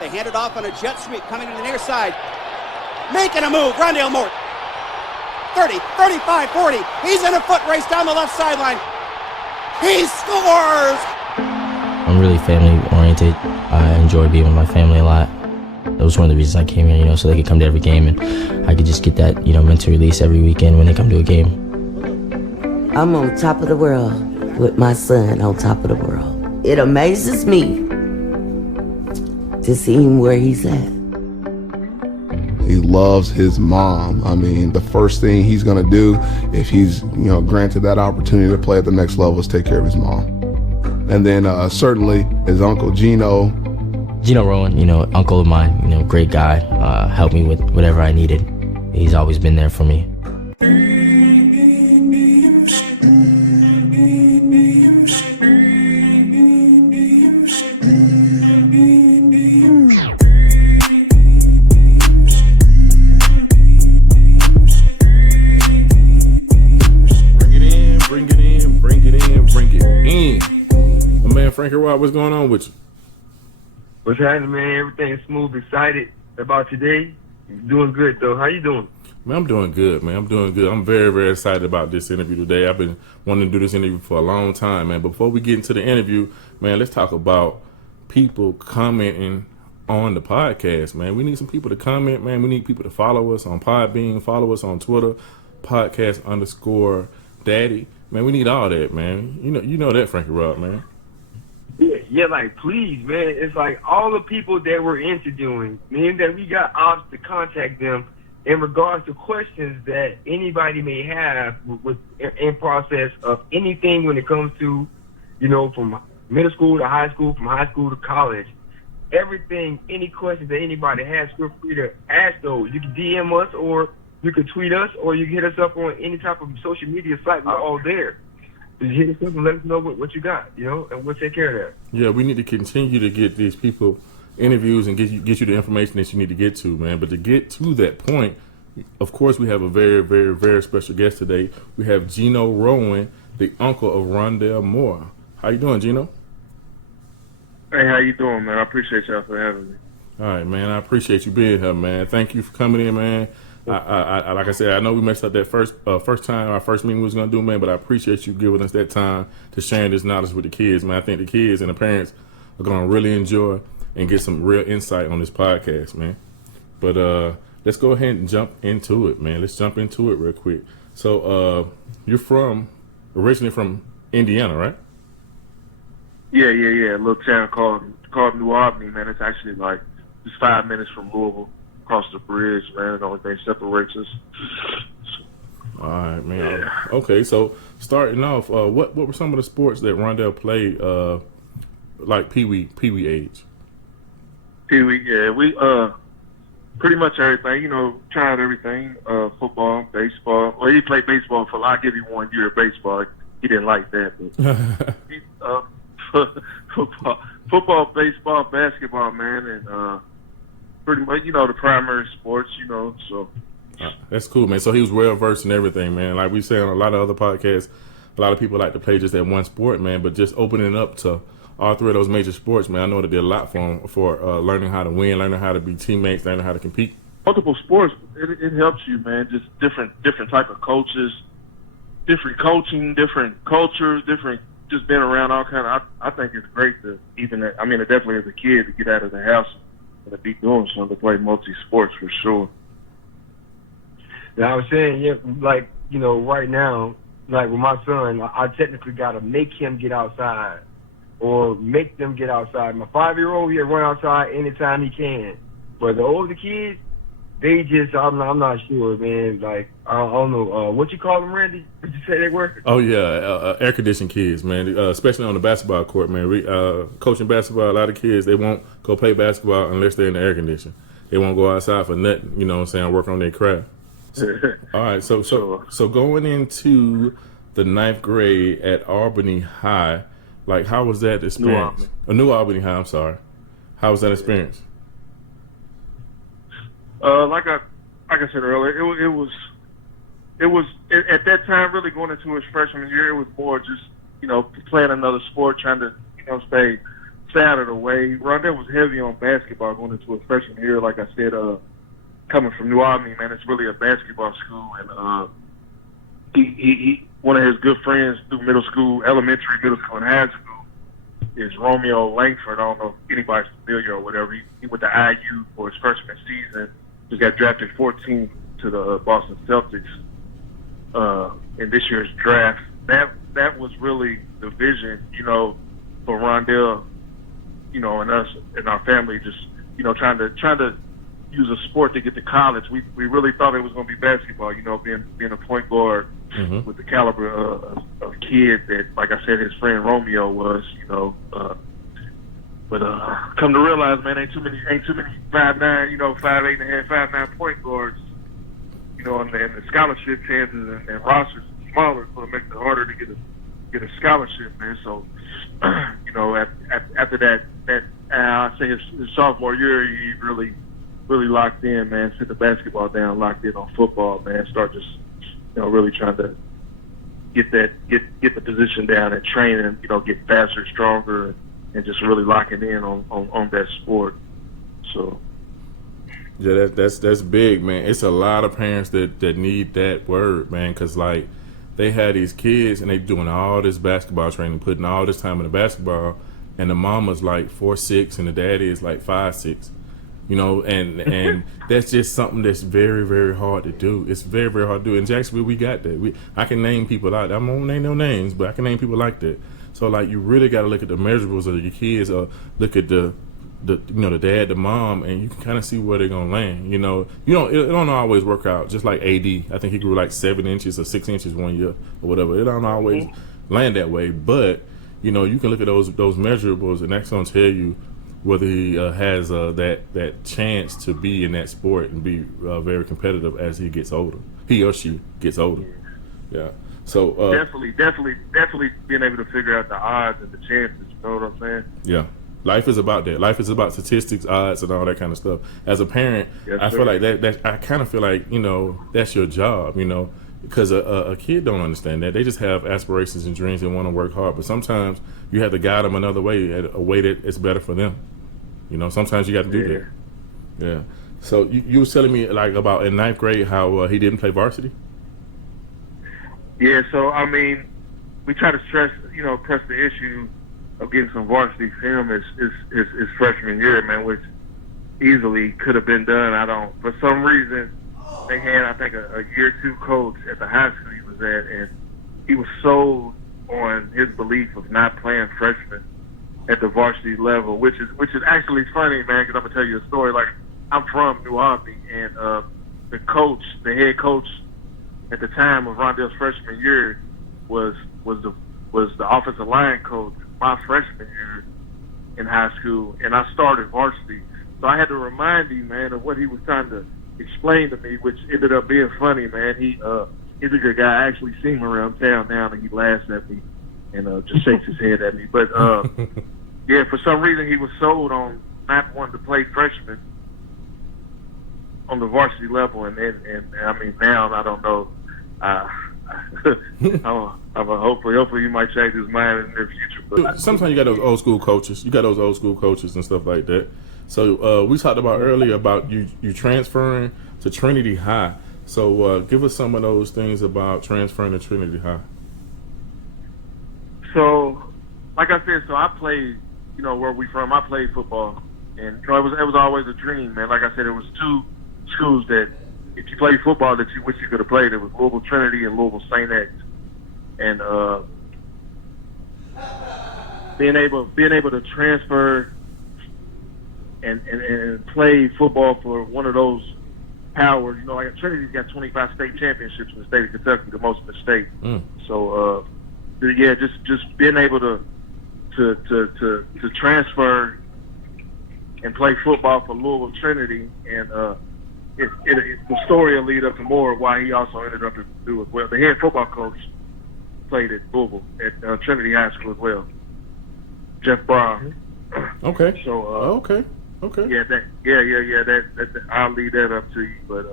They hand it off on a jet sweep coming to the near side. Making a move, Rondale Moore. 30, 35, 40. He's in a foot race down the left sideline. He scores! I'm really family oriented. I enjoy being with my family a lot. That was one of the reasons I came here, so they could come to every game and I could just get that, mental release every weekend when they come to a game. I'm on top of the world with my son on top of the world. It amazes me to see him where he's at. He loves his mom. I mean, the first thing he's gonna do if he's, granted that opportunity to play at the next level is take care of his mom. And then certainly his uncle Gino Rowen, uncle of mine, great guy, helped me with whatever I needed. He's always been there for me. Frankie Rob, what's going on with you? What's happening, man? Everything smooth, excited about today. Doing good, though. How you doing? Man, I'm doing good, man. I'm doing good. I'm very, very excited about this interview today. I've been wanting to do this interview for a long time, man. But before we get into the interview, man, let's talk about people commenting on the podcast, man. We need some people to comment, man. We need people to follow us on Podbean, follow us on Twitter, podcast_daddy. Man, we need all that, man. You know that, Frankie Rob, man. Yeah, like, please, man. It's like all the people that we're interviewing, meaning that we got options to contact them in regards to questions that anybody may have in process of anything when it comes to, from middle school to high school, from high school to college. Everything, any questions that anybody has, feel free to ask those. You can DM us, or you can tweet us, or you can hit us up on any type of social media site. We're all there. Just hit us up and let us know what you got, and we'll take care of that. Yeah, we need to continue to get these people interviews and get you the information that you need to get to, man. But to get to that point, of course, we have a very, very, very special guest today. We have Gino Rowen, the uncle of Rondale Moore. How you doing, Gino? Hey, how you doing, man? I appreciate y'all for having me. All right, man. I appreciate you being here, man. Thank you for coming in, man. I like I said, I know we messed up that first time, our first meeting we was going to do, man, but I appreciate you giving us that time to sharing this knowledge with the kids, man. I think the kids and the parents are going to really enjoy and get some real insight on this podcast, man. But let's go ahead and jump into it, man. Let's jump into it real quick. So you're originally from Indiana, right? Yeah. A little town called New Albany, man. It's actually like just 5 minutes from Louisville. Across the bridge, man. The only thing separates us. All right, man. Yeah. Okay, so starting off, what were some of the sports that Rondale played, like Pee Wee age? Pee Wee, yeah. We pretty much everything. Tried everything. Football, baseball. Well, he played baseball for. I'll give you 1 year of baseball. He didn't like that, but football, baseball, basketball, man, and. Pretty much, the primary sports, so. That's cool, man. So he was well-versed in everything, man. Like we say on a lot of other podcasts, a lot of people like to play just that one sport, man, but just opening up to all three of those major sports, man, I know that did a lot for him for learning how to win, learning how to be teammates, learning how to compete. Multiple sports, it helps you, man, just different type of coaches, different coaching, different cultures, just being around all kind of, I think it's great to definitely as a kid to get out of the house to be doing something, to play multi-sports for sure. Now, I was saying, right now, like with my son, I technically got to make him get outside or make them get outside. My 5-year-old, he'll run outside anytime he can. But the older kids, they just, I'm not sure, man. Like, I don't know. What you call them, Randy? What you say they were? Oh, yeah, air-conditioned kids, man, especially on the basketball court, man. Coaching basketball, a lot of kids, they won't go play basketball unless they're in the air condition. They won't go outside for nothing, work on their craft. All right, so going into the 9th grade at Albany High, like, how was that experience? New Albany High, I'm sorry. How was that experience? Like I said earlier, it was at that time really going into his freshman year. It was more just playing another sport, trying to sad of the way. Rondale was heavy on basketball going into his freshman year. Like I said, coming from New Albany, man, it's really a basketball school. And he one of his good friends through elementary, middle school, and high school is Romeo Langford. I don't know if anybody's familiar or whatever. He went to IU for his freshman season. Just got drafted 14th to the Boston Celtics in this year's draft. That was really the vision, for Rondale, and us and our family, just trying to use a sport to get to college. We really thought it was going to be basketball, being a point guard with the caliber of kid that, like I said, his friend Romeo was, but come to realize, man, ain't too many 5'9", 5'8.5", 5'9" point guards, and the scholarship chances and rosters are smaller, so it makes it harder to get a scholarship, man. So, after that, I say his sophomore year, he really locked in, man. Set the basketball down, locked in on football, man. Start just, really trying to get the position down and training, get faster, stronger, and just really locking in on that sport. So. Yeah, that's big, man. It's a lot of parents that need that word, man, because like they had these kids and they doing all this basketball training, putting all this time in the basketball, and the mama's like 4'6" and the daddy is like 5'6", and that's just something that's very, very hard to do. It's very, very hard to do. In Jacksonville, we got that. I can name people like that. I'm gonna name no names, but I can name people like that. So like you really got to look at the measurables of your kids, or look at the dad, the mom, and you can kind of see where they're gonna land. It don't always work out. Just like AD, I think he grew like 7 inches or 6 inches one year or whatever. It don't always land that way, but you can look at those measurables, and that's gonna tell you whether he has that chance to be in that sport and be very competitive as he gets older. He or she gets older. Yeah. So definitely being able to figure out the odds and the chances. You know what I'm saying? Yeah. Life is about that. Life is about statistics, odds, and all that kind of stuff. As a parent, yes, I feel like that. I kind of feel like that's your job. Because a kid don't understand that. They just have aspirations and dreams and want to work hard. But sometimes you have to guide them another way, a way that it's better for them. Sometimes you got to do that. Yeah. So you was telling me like about in 9th grade how he didn't play varsity. Yeah. So I mean, we try to press the issue of getting some varsity film his freshman year, man, which easily could have been done. For some reason, they had, I think, a year 2 coach at the high school he was at, and he was sold on his belief of not playing freshmen at the varsity level, which is actually funny, man, because I'm gonna tell you a story. Like, I'm from New Albany, and the head coach at the time of Rondale's freshman year was the offensive line coach my freshman year in high school, and I started varsity. So I had to remind him, man, of what he was trying to explain to me, which ended up being funny, man. He's a good guy. I actually see him around town now, and he laughs at me and just shakes his head at me. But, yeah, for some reason he was sold on not wanting to play freshmen on the varsity level, and I mean, now I don't know. Hopefully he might change his mind in the near future. But sometimes you got those old school coaches. And stuff like that. So we talked about earlier about you transferring to Trinity High. So give us some of those things about transferring to Trinity High. So, like I said, I played, where we from. I played football, and it was always a dream, man. Like I said, it was 2 schools that, if you played football, that you wish you could have played. It was Louisville Trinity and Louisville St. X. And being able to transfer and play football for one of those powers, like Trinity's got 25 state championships in the state of Kentucky, the most in the state. So yeah, just being able to transfer and play football for Louisville Trinity, and the story will lead up to more of why he also ended up at Purdue as well. The head football coach played at Louisville at Trinity High School as well, Jeff Brown. Okay. So okay. Yeah, that I'll leave that up to you. But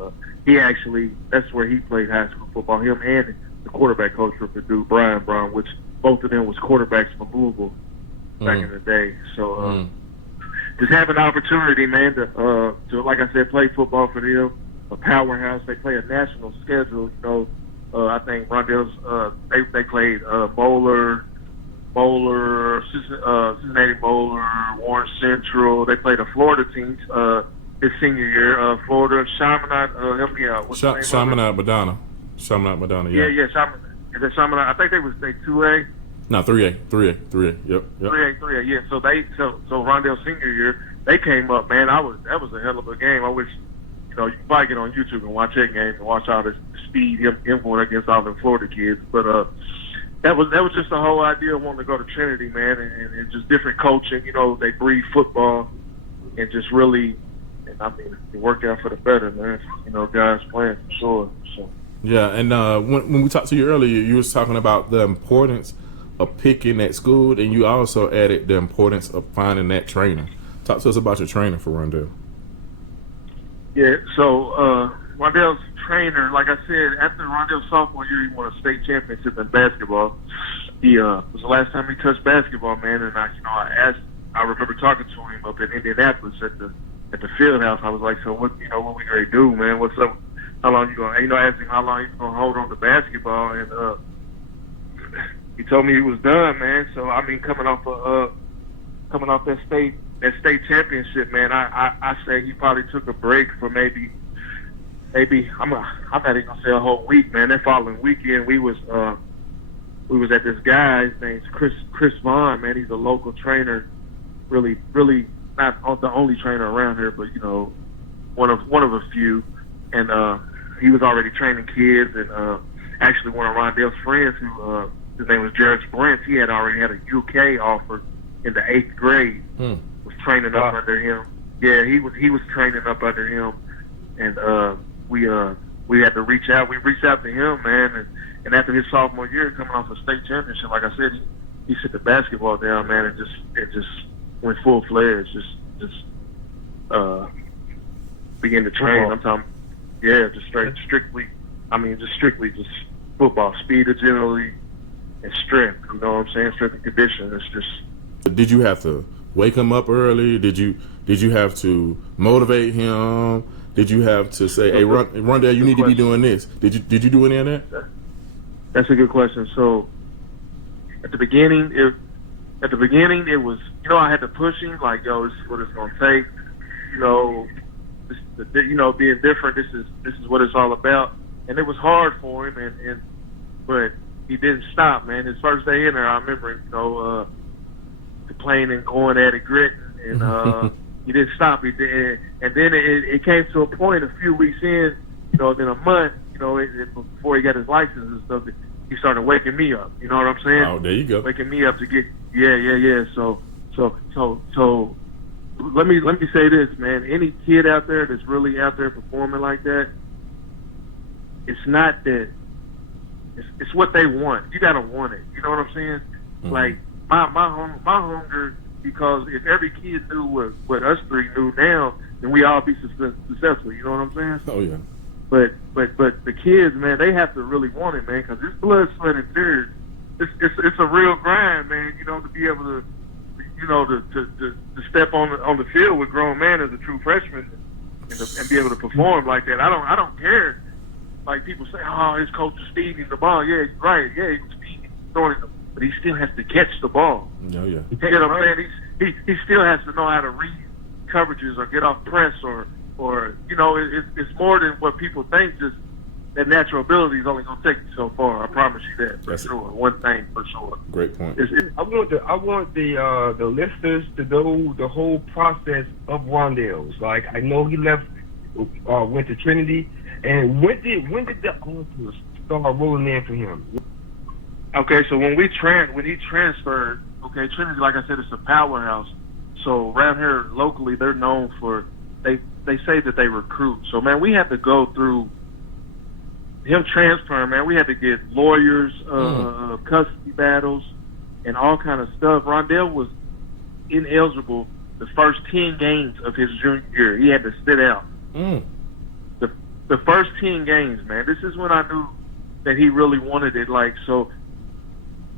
he actually, that's where he played high school football. Him and the quarterback coach for Purdue, Brian Brown, which both of them was quarterbacks for Louisville back in the day. So just having the opportunity, man, to like I said, play football for them, a powerhouse. They play a national schedule. You know, I think Rondale's they played Moeller, Cincinnati Moeller, Warren Central. They played a Florida team his senior year. Florida, Chaminade, help me out. What's the name? Chaminade Madonna. Chaminade Madonna, yeah. Yeah, Chaminade. I think they 2A. No, 3A. Yep. 3A, yeah. So Rondale's senior year, they came up, man. That was a hell of a game. I wish, you know, you can probably get on YouTube and watch that game and watch all the speed him going against all the Florida kids. But that was just the whole idea of wanting to go to Trinity, man, and just different coaching. You know, they breed football and just really, and I mean, it worked out for the better, man. You know, guys playing for sure. So. Yeah, and when we talked to you earlier, you was talking about the importance of picking that school, and you also added the importance of finding that trainer. Talk to us about your trainer for Rondale. Yeah, so Rondale's trainer, like I said, after Rondale's sophomore year, he won a state championship in basketball. He was the last time he touched basketball, man, and I remember talking to him up in Indianapolis at the field house. I was like, so what we gonna do, man? What's up? How long you gonna? Asked him how long you gonna hold on to basketball, and he told me he was done, man. So I mean, coming off that state championship, man, I say he probably took a break for maybe I'm not even gonna say a whole week, man. That following weekend, we was at this guy's name's Chris Vonn, man. He's a local trainer, really not the only trainer around here, but you know, one of a few. And he was already training kids, and actually one of Rondale's friends, who his name was Jared Brent, he had already had a UK offer in the 8th grade. Was training up under him. Yeah, he was training up under him, and we had to reach out. We reached out to him, man, and after his sophomore year, coming off a state championship, like I said, he set the basketball down, man, and just went full fledged, just began to train. I'm talking, yeah, just strictly football, speed, agility, and strength. You know what I'm saying? Strength and condition. It's just. Did you have to wake him up early? Did you have to motivate him? Did you have to say, "Hey, Rondale, you need to be doing this"? Did you do any of that? That's a good question. So, at the beginning, it was, you know, I had to push him like, "Yo, this is what it's gonna take." You know, being different. This is what it's all about. And it was hard for him, but he didn't stop, man. His first day in there, I remember him, you know, complaining, going at it, gritting, and he didn't stop. He did, and then it came to a point a few weeks in, you know, then a month, you know, before he got his license and stuff, he started waking me up. You know what I'm saying? Oh, there you go. Waking me up to get, yeah. So let me say this, man. Any kid out there that's really out there performing like that, it's not that. It's what they want. You gotta want it. You know what I'm saying? Mm-hmm. Like my hunger, because if every kid knew what us three knew now, then we all be successful. You know what I'm saying? Oh yeah. But the kids, man, they have to really want it, man, because it's blood, sweat, and tears. It's a real grind, man. You know, to be able to, you know, to step on the field with grown men as a true freshman and be able to perform like that. I don't care. Like people say, oh, his coach is feeding the ball. Yeah, he's right. Yeah, he was feeding, throwing it, but he still has to catch the ball. Oh yeah. You know what I'm saying? He still has to know how to read coverages or get off press or you know, it's more than what people think. Just that natural ability is only going to take you so far. I promise you that for sure. One thing for sure. Great point. I want the listeners to know the whole process of Rondale's. Like, I know he left, went to Trinity, and when did the offers start rolling in for him? Okay, so when he transferred, okay, Trinity, like I said, it's a powerhouse. So around here locally, they're known for they say that they recruit. So man, we had to go through him transferring. Man, we had to get lawyers, custody battles, and all kind of stuff. Rondale was ineligible the first 10 games of his junior year. He had to sit out. The first 10 games, man. This is when I knew that he really wanted it. Like, so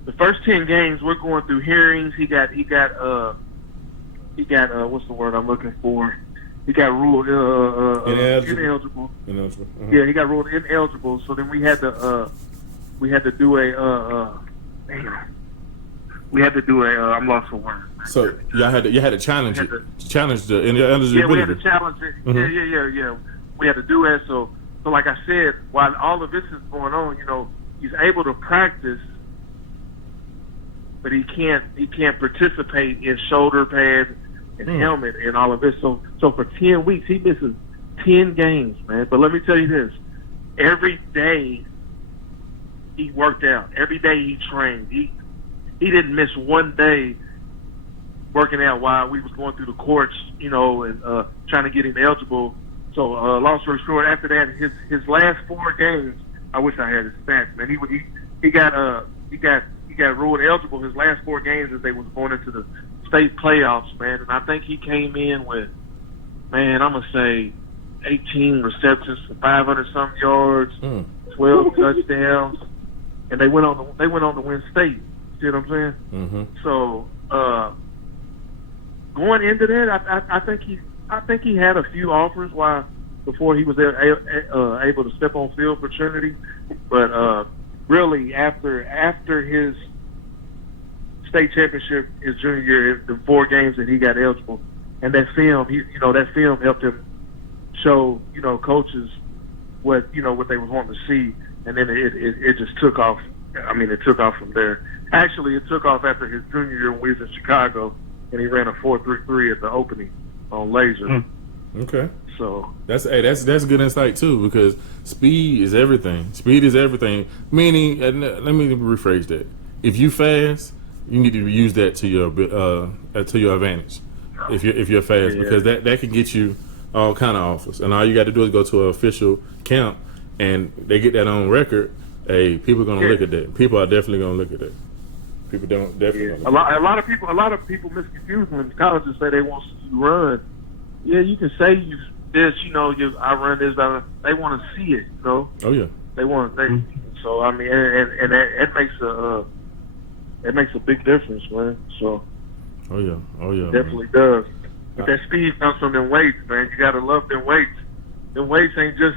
the first 10 games we're going through hearings. He got what's the word I'm looking for? He got ruled ineligible. Uh-huh. Yeah, he got ruled ineligible. So then we had to do I'm lost for words. So you had to challenge it, challenge the ineligibility. Yeah, we had to challenge it. Mm-hmm. Yeah. We had to do that. So like I said, while all of this is going on, he's able to practice, but he can't participate in shoulder pads and helmet and all of this. So for 10 weeks he misses 10 games, man. But let me tell you this: every day he worked out. Every day he trained. He didn't miss one day working out while we was going through the courts, and trying to get him eligible. So long story short, after that, his last 4 games, I wish I had his stats, man. He got ruled eligible his last 4 games as they was going into the state playoffs, man. And I think he came in with, man, I'm gonna say 18 receptions for 500 yards, 12 touchdowns, and they went on to win state. See what I'm saying? Mm-hmm. So going into that, I think he had a few offers before he was able to step on field for Trinity, but really after his state championship his junior year, the 4 games that he got eligible, and that film, that film helped him show coaches what they was wanting to see, and then it just took off. I mean, it took off from there. Actually, it took off after his junior year when we was in Chicago, and he ran a 4.33 at the opening on laser. Okay. So that's good insight too, because speed is everything. Speed is everything. Meaning, let me rephrase that. If you fast, you need to use that to your advantage. If you're fast, because that can get you all kind of offers, and all you got to do is go to an official camp, and they get that on record. Hey, people are gonna look at that. People are definitely gonna look at that. People don't definitely. A lot of people misconfuse when colleges say they want you to run. Yeah, you can say you this, I run this. They want to see it, Oh yeah. They want. So I mean, and that makes a big difference, man. So. Oh yeah. Definitely does. But that speed comes from them weights, man. You gotta love them weights. Them weights ain't just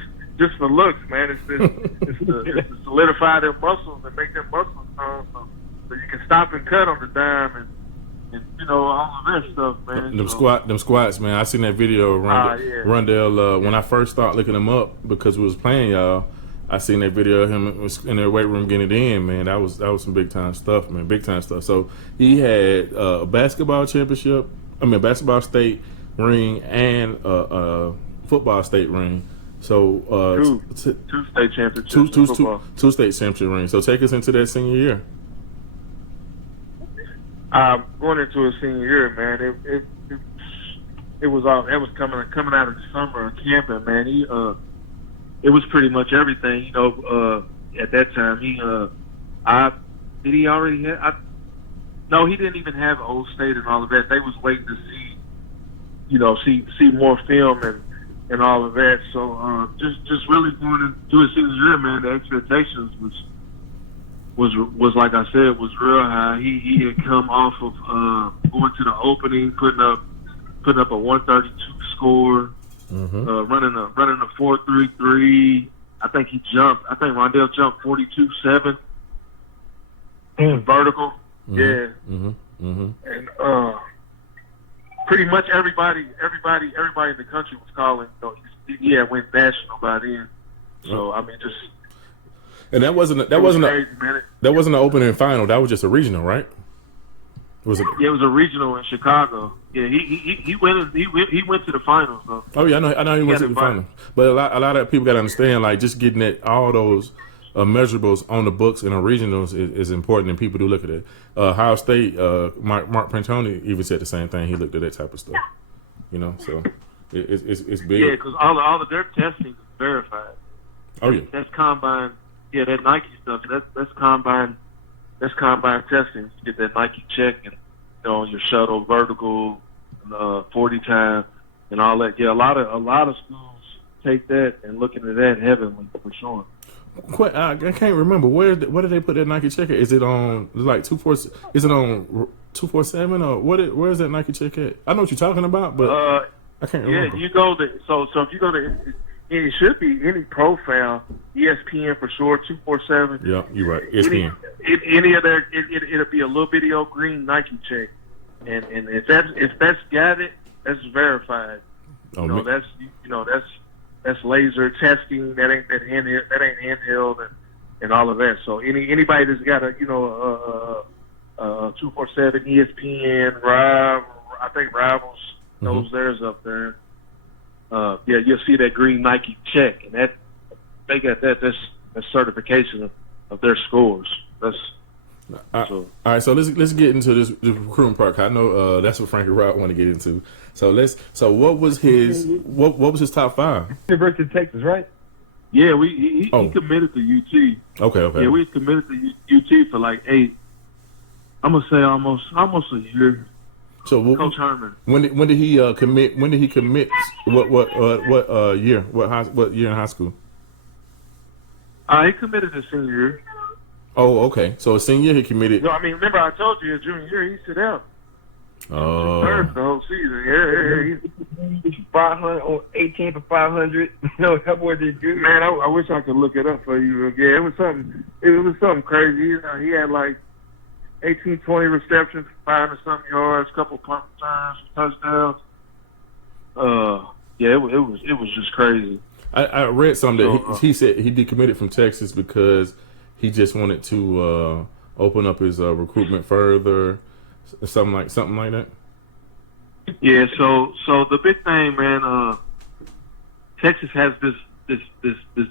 for looks, man. It's to solidify their muscles and make their muscles strong, so you can stop and cut on the dime and all of that stuff, man. Them squats, man. I seen that video of Rondale when I first started looking him up because we was playing y'all. I seen that video of him in their weight room getting it in, man. That was some big time stuff, man. Big time stuff. So he had a basketball basketball state ring and a football state ring. So two state championships. Two state championship rings. So take us into that senior year. Going into a senior year, man, it was all that was coming out of the summer of camping, man. It was pretty much everything, at that time. He already have? No, he didn't even have Old State and all of that. They was waiting to see more film and all of that. So just really going into his senior year, man, the expectations was like I said, was real high. He had come off of going to the opening, putting up a 132 score. Mm-hmm. Running a 4.33. I think Rondale jumped 42.7 vertical. Mm-hmm. Yeah. Mm-hmm. Mm-hmm. And pretty much everybody in the country was calling. He had went national by then. So I mean, just. And that wasn't an opening final. That was just a regional, right? Was it? Yeah, it was a regional in Chicago. Yeah, he went to the finals though. Oh yeah, I know he went to the finals. But a lot of people got to understand, like, just getting all those measurables on the books in the regionals is important, and people do look at it. Ohio State, Mark Pantoni even said the same thing. He looked at that type of stuff. So it's big. Yeah, because all of their testing is verified. Oh yeah, that's combine. Yeah, that Nike stuff. That's combine. That's combine testing. You get that Nike check and your shuttle, vertical, 40 time, and all that. Yeah, a lot of schools take that and look into that heavily for sure. I can't remember where did they put that Nike check at? Is it on like 24? Is it on 247 or where is that Nike check at? I know what you're talking about, but I can't remember. Yeah, you go to so if you go to it should be any profile, ESPN for sure, 247. Yeah, you're right. ESPN. Any of their it'll be a little video green Nike check, and if that's got it, that's verified. That's laser testing. That ain't handheld and all of that. So anybody that's got a 247 ESPN, I think Rivals knows theirs up there. You'll see that green Nike check, and that they got that. That's certification of their scores. All right, so let's get into this recruiting part. I know that's what Frankie Rob want to get into. So what was his top 5? University of Texas, right? Yeah, he committed to UT. Okay. Yeah, we committed to UT for like 8. I'm gonna say almost a year. So Coach Herman. When did he commit? When did he commit? What year? What year in high school? He committed his senior year. Oh, okay. So a senior he committed. No, I mean, remember I told you his junior year he sit out. Oh. Third the whole season. Yeah. He's 500 on 18 for 500. No, that boy did good. Man, I wish I could look it up for you. Yeah, it was something. It was something crazy. He had like 18, 20 receptions, 500-something yards, couple punt returns, touchdowns. Yeah, it was just crazy. I read something that he said he decommitted from Texas because he just wanted to open up his recruitment further, something like that. Yeah. So the big thing, man. Texas has this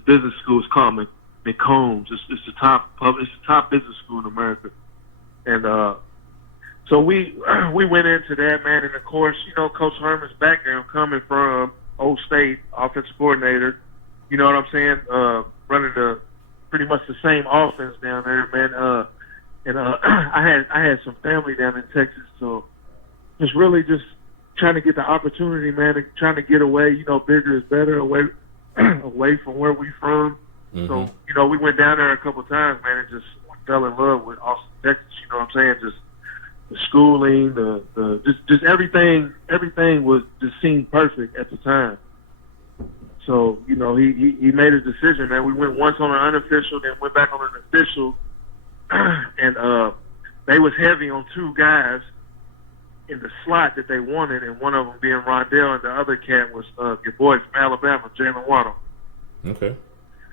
business school. It's called McCombs. It's the top business school in America, and so we went into that, man. And of course, Coach Herman's background coming from Old State, offensive coordinator. You know what I'm saying? Running pretty much the same offense down there, man. I had some family down in Texas, so just really just trying to get the opportunity, man, trying to get away. Bigger is better, away from where we from. Mm-hmm. So we went down there a couple of times, man, and just fell in love with Austin, Texas. You know what I'm saying? Just the schooling, just everything was just seemed perfect at the time. So, he made a decision, man. We went once on an unofficial, then went back on an official, and they was heavy on 2 guys in the slot that they wanted, and one of them being Rondale, and the other cat was your boy from Alabama, Jalen Waddle. Okay.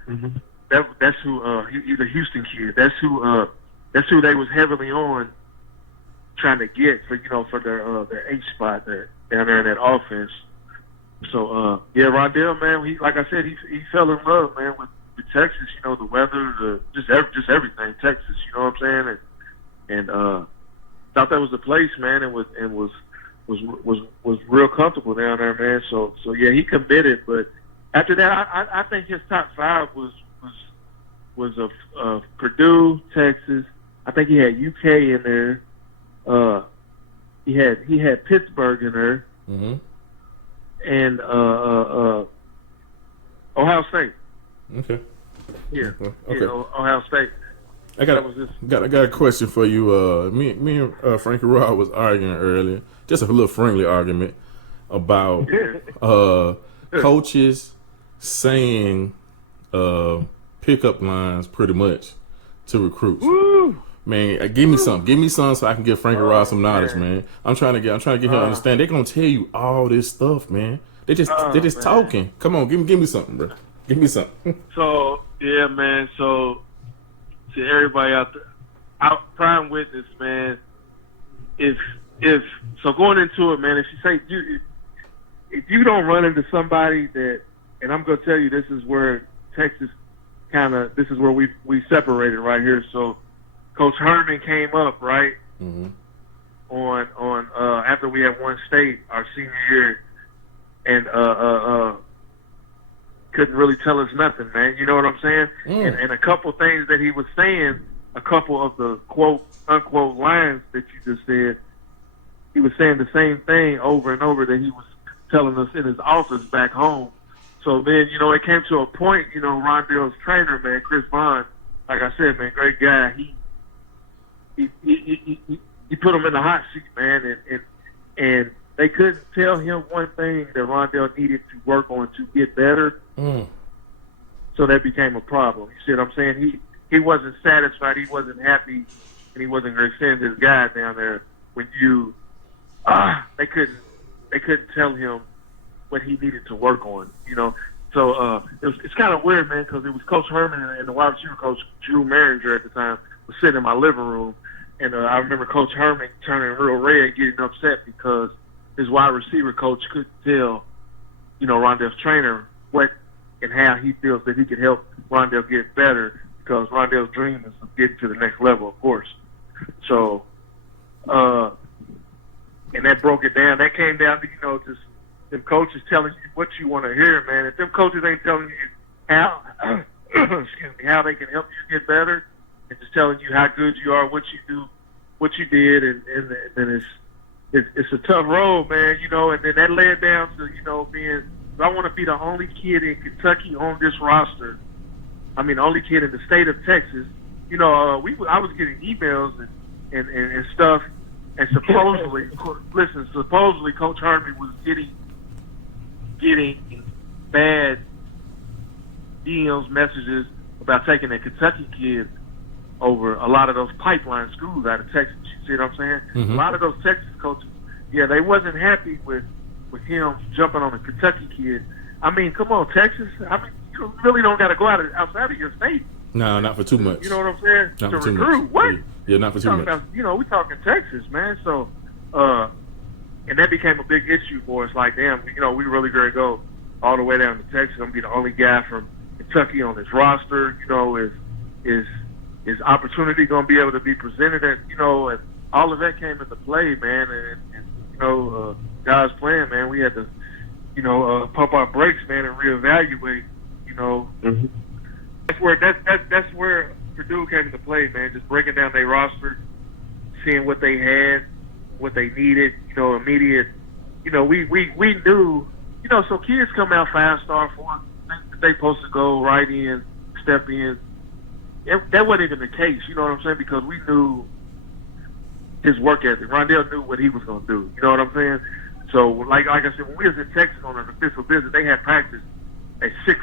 Mm-hmm. That's who he's a Houston kid. That's who they was heavily on trying to get for their H spot there down there in that offense. So Rondale, man, like I said, he fell in love, man, with Texas. The weather, just everything, Texas. You know what I'm saying? And thought that was the place, man, and was real comfortable down there, man. So yeah, he committed. But after that, I think his top 5 was of Purdue, Texas. I think he had UK in there. He had Pittsburgh in there. Mm-hmm. And Ohio State. Okay. Yeah. Okay. Yeah, Ohio State. I got a question for you. Me and Frankie Rob was arguing earlier, just a little friendly argument about coaches saying pickup lines pretty much to recruits. Woo! Man, give me some so I can give Frankie Rob some knowledge, man. I'm trying to get him to understand. They're gonna tell you all this stuff, man. They just talking. Come on, give me something, bro. Give me something. So yeah, man. So to everybody out there, prime witness, man. If so, going into it, man. If you say if you don't run into somebody that, and I'm gonna tell you, this is where Texas this is where we separated right here. So Coach Herman came up, right? Mm-hmm. On after we had won state our senior year, and couldn't really tell us nothing, man. You know what I'm saying? And a couple things that he was saying, a couple of the quote unquote lines that you just said, he was saying the same thing over and over that he was telling us in his office back home. So then, you know, it came to a point, you know, Rondale's trainer, man, Chris Vonn, like I said, man, great guy. He put him in the hot seat, man, and they couldn't tell him one thing that Rondale needed to work on to get better. So that became a problem. You see what I'm saying? He wasn't satisfied, he wasn't happy, and he wasn't going to send his guy down there when they couldn't tell him what he needed to work on, you know. So it's kind of weird, man, because it was Coach Herman and the wide receiver coach, Drew Maringer at the time, was sitting in my living room. And I remember Coach Herman turning real red, getting upset because his wide receiver coach couldn't tell, you know, Rondale's trainer what and how he feels that he could help Rondale get better, because Rondale's dream is of getting to the next level, of course. So, and that broke it down. That came down to, you know, just them coaches telling you what you want to hear, man. If them coaches ain't telling you how, how they can help you get better, and just telling you how good you are, what you do, what you did, and then it's a tough road, man, you know. And then that led down to, you know, I want to be the only kid in Kentucky on this roster. I mean, the only kid in the state of Texas. You know, I was getting emails and stuff, and supposedly Coach Herman was getting bad DMs, messages about taking a Kentucky kid over a lot of those pipeline schools out of Texas. You see what I'm saying? Mm-hmm. A lot of those Texas coaches, yeah, they wasn't happy with him jumping on a Kentucky kid. I mean, come on, Texas. I mean, you really don't got to go outside of your state. No, not for too much. You know what I'm saying? Not to for too recruit. much. What? Yeah, not for too much. You know, we're talking Texas, man. So, and that became a big issue for us. Like, damn, you know, we really going to go all the way down to Texas. I'm going to be the only guy from Kentucky on this roster. You know, is opportunity going to be able to be presented? And, you know, and all of that came into play, man. And you know, God's plan, man. We had to, you know, pump our brakes, man, and reevaluate. You know, that's where Purdue came into play, man. Just breaking down their roster, seeing what they had, what they needed. You know, immediate. You know, we knew. You know, so kids come out 5-star, 4, they supposed to go right in, step in. That wasn't even the case. You know what I'm saying? Because we knew his work ethic. Rondale knew what he was going to do. You know what I'm saying? So, like I said, when we was in Texas on an official visit, they had practice at 6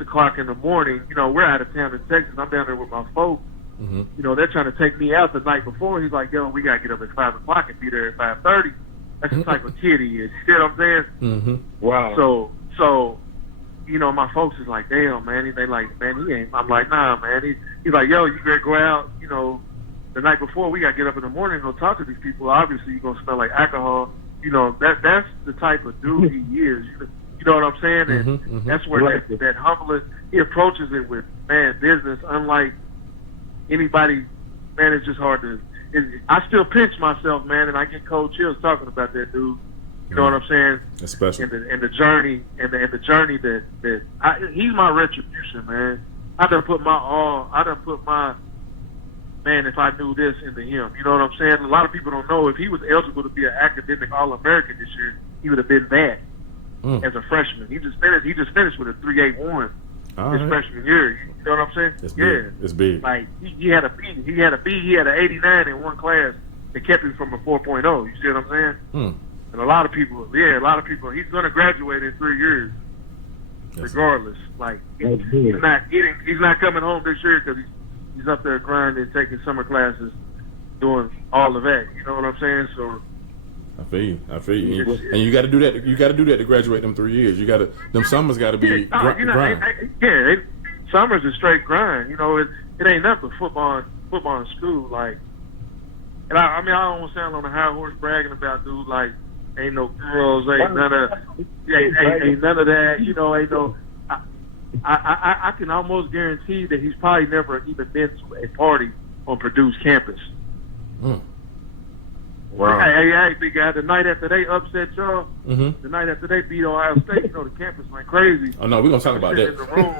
o'clock in the morning. You know, we're out of town in Texas. I'm down there with my folks. Mm-hmm. You know, they're trying to take me out the night before. He's like, yo, we got to get up at 5 o'clock and be there at 5:30. That's the type of kid he is. You know what I'm saying? Mm-hmm. Wow. So, you know, my folks is like, damn, man. They like, man, he ain't. I'm like, nah, man. He's like, yo, you better go out, you know, the night before. We got to get up in the morning and go talk to these people. Obviously, you're going to smell like alcohol. You know, that's the type of dude he is. You know what I'm saying? And that's where that humbleness, he approaches it with, man, business, unlike anybody. Man, it's just hard to. I still pinch myself, man, and I get cold chills talking about that dude. You know what I'm saying? That's special. And the journey, and the journey that he's my retribution, man. I done put my all. I done put my, man, if I knew this, into him. You know what I'm saying? A lot of people don't know, if he was eligible to be an academic All-American this year, he would have been that as a freshman. He just finished with a 3.81 his freshman year. You know what I'm saying? It's big. It's big. Like he had a B, he had an 89 in one class that kept him from a 4.0. You see what I'm saying? And a lot of people, he's going to graduate in 3 years, regardless. Like he's not coming home this year because he's up there grinding, taking summer classes, doing all of that. You know what I'm saying? So I feel you. And you got to do that. You got to do that to graduate them 3 years. Them summers got to be grind. Summers is straight grind. You know, it ain't nothing but football in school. Like, and I mean, I don't want to sound on a high horse bragging about dude like ain't no girls, ain't none of that. You know, ain't no. I can almost guarantee that he's probably never even been to a party on Purdue's campus. Wow. Hey, big guy, the night after they upset y'all, the night after they beat Ohio State, you know, the campus went crazy. Oh, no, we're going to talk about that. In the room.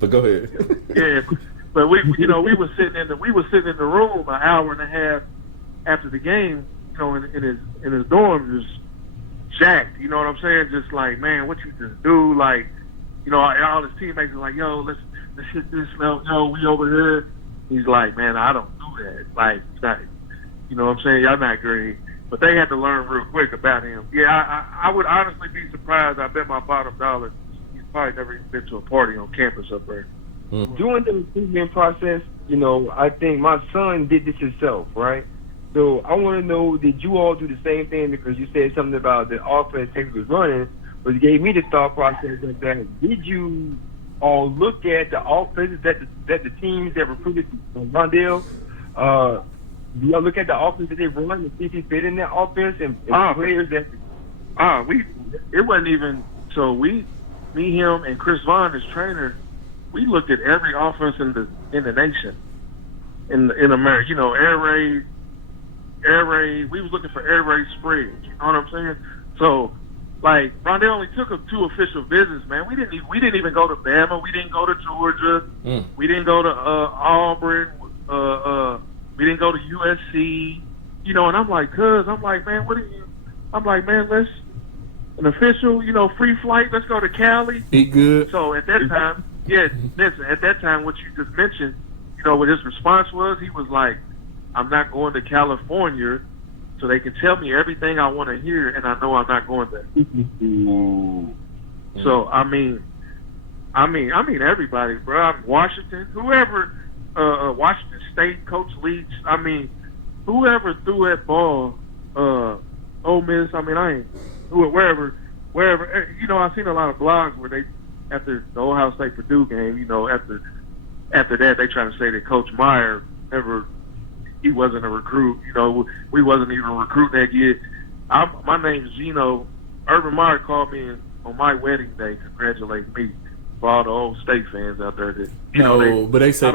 But go ahead. Yeah, but we were sitting in the room an hour and a half after the game, you know, in his dorm, just jacked. You know what I'm saying? Just like, man, what you just do? Like, all his teammates are like, yo, let's hit this. Yo, we over here. He's like, man, I don't do that. Like, it's not, you know what I'm saying? Y'all not great. But they had to learn real quick about him. Yeah, I would honestly be surprised. I bet my bottom dollar he's probably never even been to a party on campus up there. During the recruitment process, I think my son did this himself, right? So I want to know, did you all do the same thing? Because you said something about the offense Texas was running, but it gave me the thought process of that. Did you all look at the offenses that the teams that recruited Rondale, do y'all look at the offense that they run and see if he fit in that offense and players that? It wasn't even, so me, him, and Chris Vonn as trainer, we looked at every offense in the nation, in America. Air raid. We was looking for air raid spreads. You know what I'm saying? So, like, Rondale only took 2 official visits, man. We didn't even go to Bama. We didn't go to Georgia. We didn't go to Auburn. We didn't go to USC. And I'm like, man, what are you? I'm like, man, let's an official, free flight. Let's go to Cali. Eat good. So at that time, listen, at that time, what you just mentioned, what his response was, he was like, I'm not going to California so they can tell me everything I want to hear, and I know I'm not going there. So, I mean everybody, bro. Washington, whoever, Washington State, Coach Leach, whoever threw that ball, Ole Miss, wherever, I've seen a lot of blogs where they, after the Ohio State Purdue game, after that, they try to say that Coach Meyer he wasn't a recruit. We wasn't even recruiting that kid. My name's Gino. Urban Meyer called me on my wedding day, congratulating me for all the old State fans out there. That but they say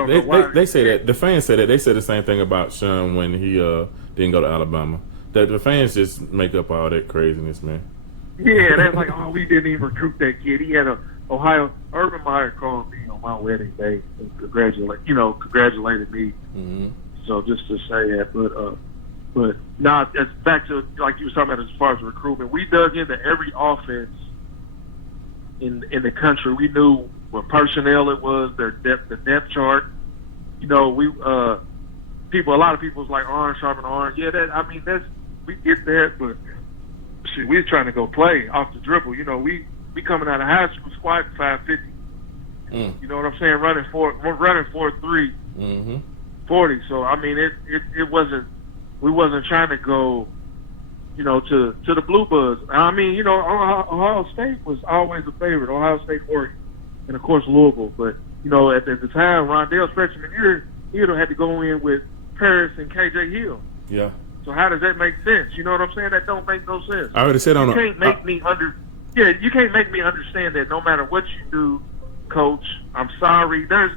they say that the fans say that they said the same thing about Sean when he didn't go to Alabama. That the fans just make up all that craziness, man. Yeah, they're like, oh, we didn't even recruit that kid. He had Ohio. Urban Meyer called me on my wedding day and congratulated me. Mm-hmm. So just to say that, but now it's back to like you were talking about as far as recruitment. We dug into every offense in the country. We knew what personnel it was, the depth chart. A lot of people was like orange sharpen orange. Yeah, we get that, but shit, we was trying to go play off the dribble. We coming out of high school squatting 550. You know what I'm saying? Running 4.3. Mm-hmm. 40. So it wasn't. We wasn't trying to go, to the Blue Buds. Ohio State was always a favorite. Ohio State, Oregon, and of course Louisville. But at the time, Rondale's freshman year, he would have had to go in with Paris and KJ Hill. Yeah. So how does that make sense? You know what I'm saying? That don't make no sense. I already said you can't make me understand that no matter what you do, Coach. I'm sorry. There's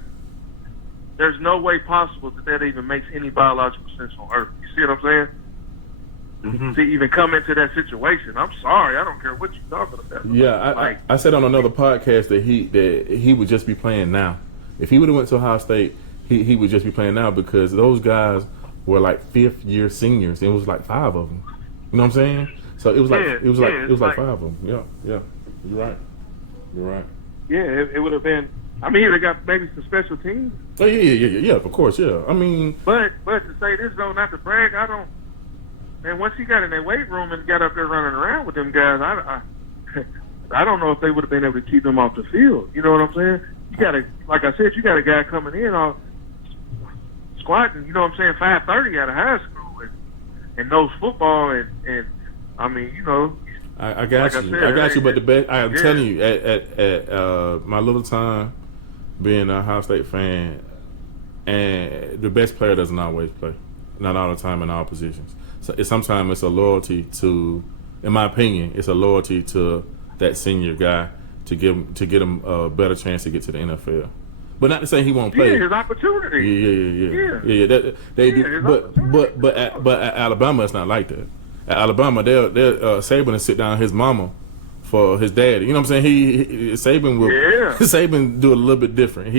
no way possible that even makes any biological sense on Earth. You see what I'm saying? Mm-hmm. To even come into that situation. I'm sorry. I don't care what you're talking about. Yeah, I said on another podcast that he would just be playing now. If he would have went to Ohio State, he would just be playing now because those guys were like 5th-year seniors. It was like 5 of them. You know what I'm saying? So it was like 5 of them. Yeah. You're right. Yeah, it would have been. He would have got maybe some special teams. Oh yeah, of course, yeah. But to say this though, not to brag, I don't. Man, once he got in that weight room and got up there running around with them guys, I don't know if they would have been able to keep him off the field. You know what I'm saying? You got like I said, you got a guy coming in all squatting. You know what I'm saying? 5:30 out of high school and knows football and I got you. But the best, I'm telling you, at my little time being a Ohio State fan, and the best player doesn't always play, not all the time in all positions. So sometimes it's a loyalty to, in my opinion, it's a loyalty to that senior guy to get him a better chance to get to the NFL. But not to say he won't play. Yeah, his opportunity. Yeah. They do. But at Alabama, it's not like that. At Alabama, they'll Saban will sit down his mama for his daddy. You know what I'm saying? Saban do it a little bit different.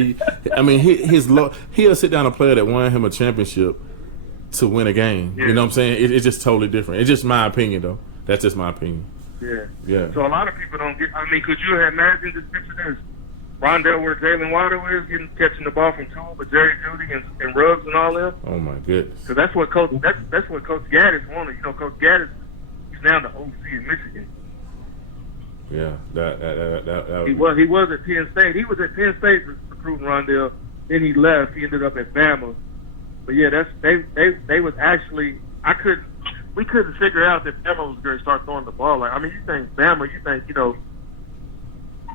He'll sit down a player that won him a championship to win a game. Yeah. You know what I'm saying? It's just totally different. It's just my opinion, though. That's just my opinion. Yeah. So a lot of people don't get. Could you imagine this picture? Rondale where Jalen Waddle is, catching the ball from two with Jerry Judy and Ruggs and all them. Oh my goodness. So that's what Coach Gaddis wanted. You know, Coach Gaddis is now the OC in Michigan. Yeah, that he was at Penn State. He was at Penn State recruiting Rondale. Then he left. He ended up at Bama. But yeah, they was actually we couldn't figure out that Bama was going to start throwing the ball. Like, I mean, you think Bama, you know,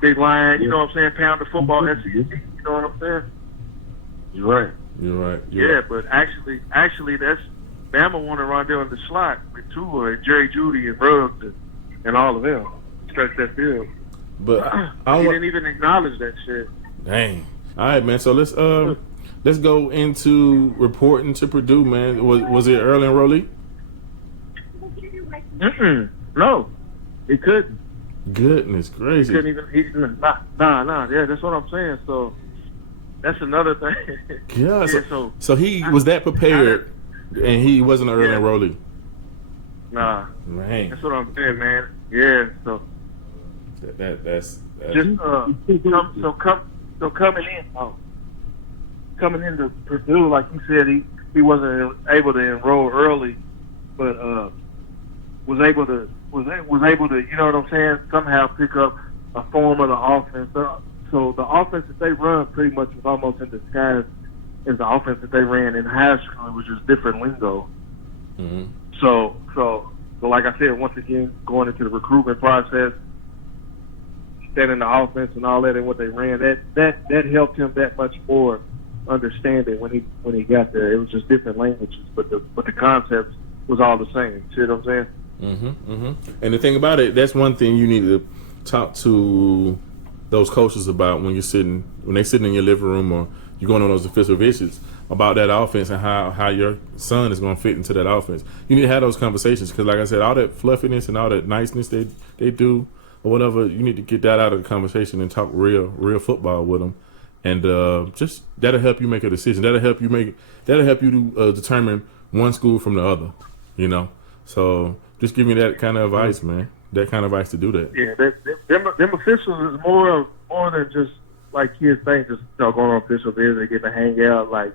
big line, you know what I'm saying, pound the football, SEC, you know what I'm saying? You're right. Yeah, but actually, that's Bama wanted Rondale in the slot with Tua and Jerry Judy and Ruggs and all of them. Stretch that field. But he didn't even acknowledge that shit. Dang. All right, man. So let's go into reporting to Purdue, man. Was it early enrollee? No, he couldn't. Goodness gracious. He couldn't even. Nah. Yeah, that's what I'm saying. So that's another thing. Yeah. So he was that prepared, and he wasn't an early enrollee. Nah, man. That's what I'm saying, man. Yeah. So that's just coming into Purdue, like you said, he wasn't able to enroll early, but was able to you know what I'm saying, somehow pick up a form of the offense. So the offense that they run pretty much was almost in disguise as the offense that they ran in high school. It was just different lingo. Mm-hmm. So like I said, once again, going into the recruitment process, studying the offense and all that and what they ran, that helped him that much more understand it when he got there. It was just different languages, but the concept was all the same. See what I'm saying? And the thing about it, that's one thing you need to talk to those coaches about when they're sitting in your living room or you're going on those official visits about that offense and how your son is going to fit into that offense. You need to have those conversations because, like I said, all that fluffiness and all that niceness they do or whatever, you need to get that out of the conversation and talk real football with them. And just that'll help you make a decision. That'll help you determine one school from the other. You know, so just give me that kind of advice, man. That kind of advice to do that. Yeah, them officials is more than just like kids think, just going on official visits, they get to hang out. Like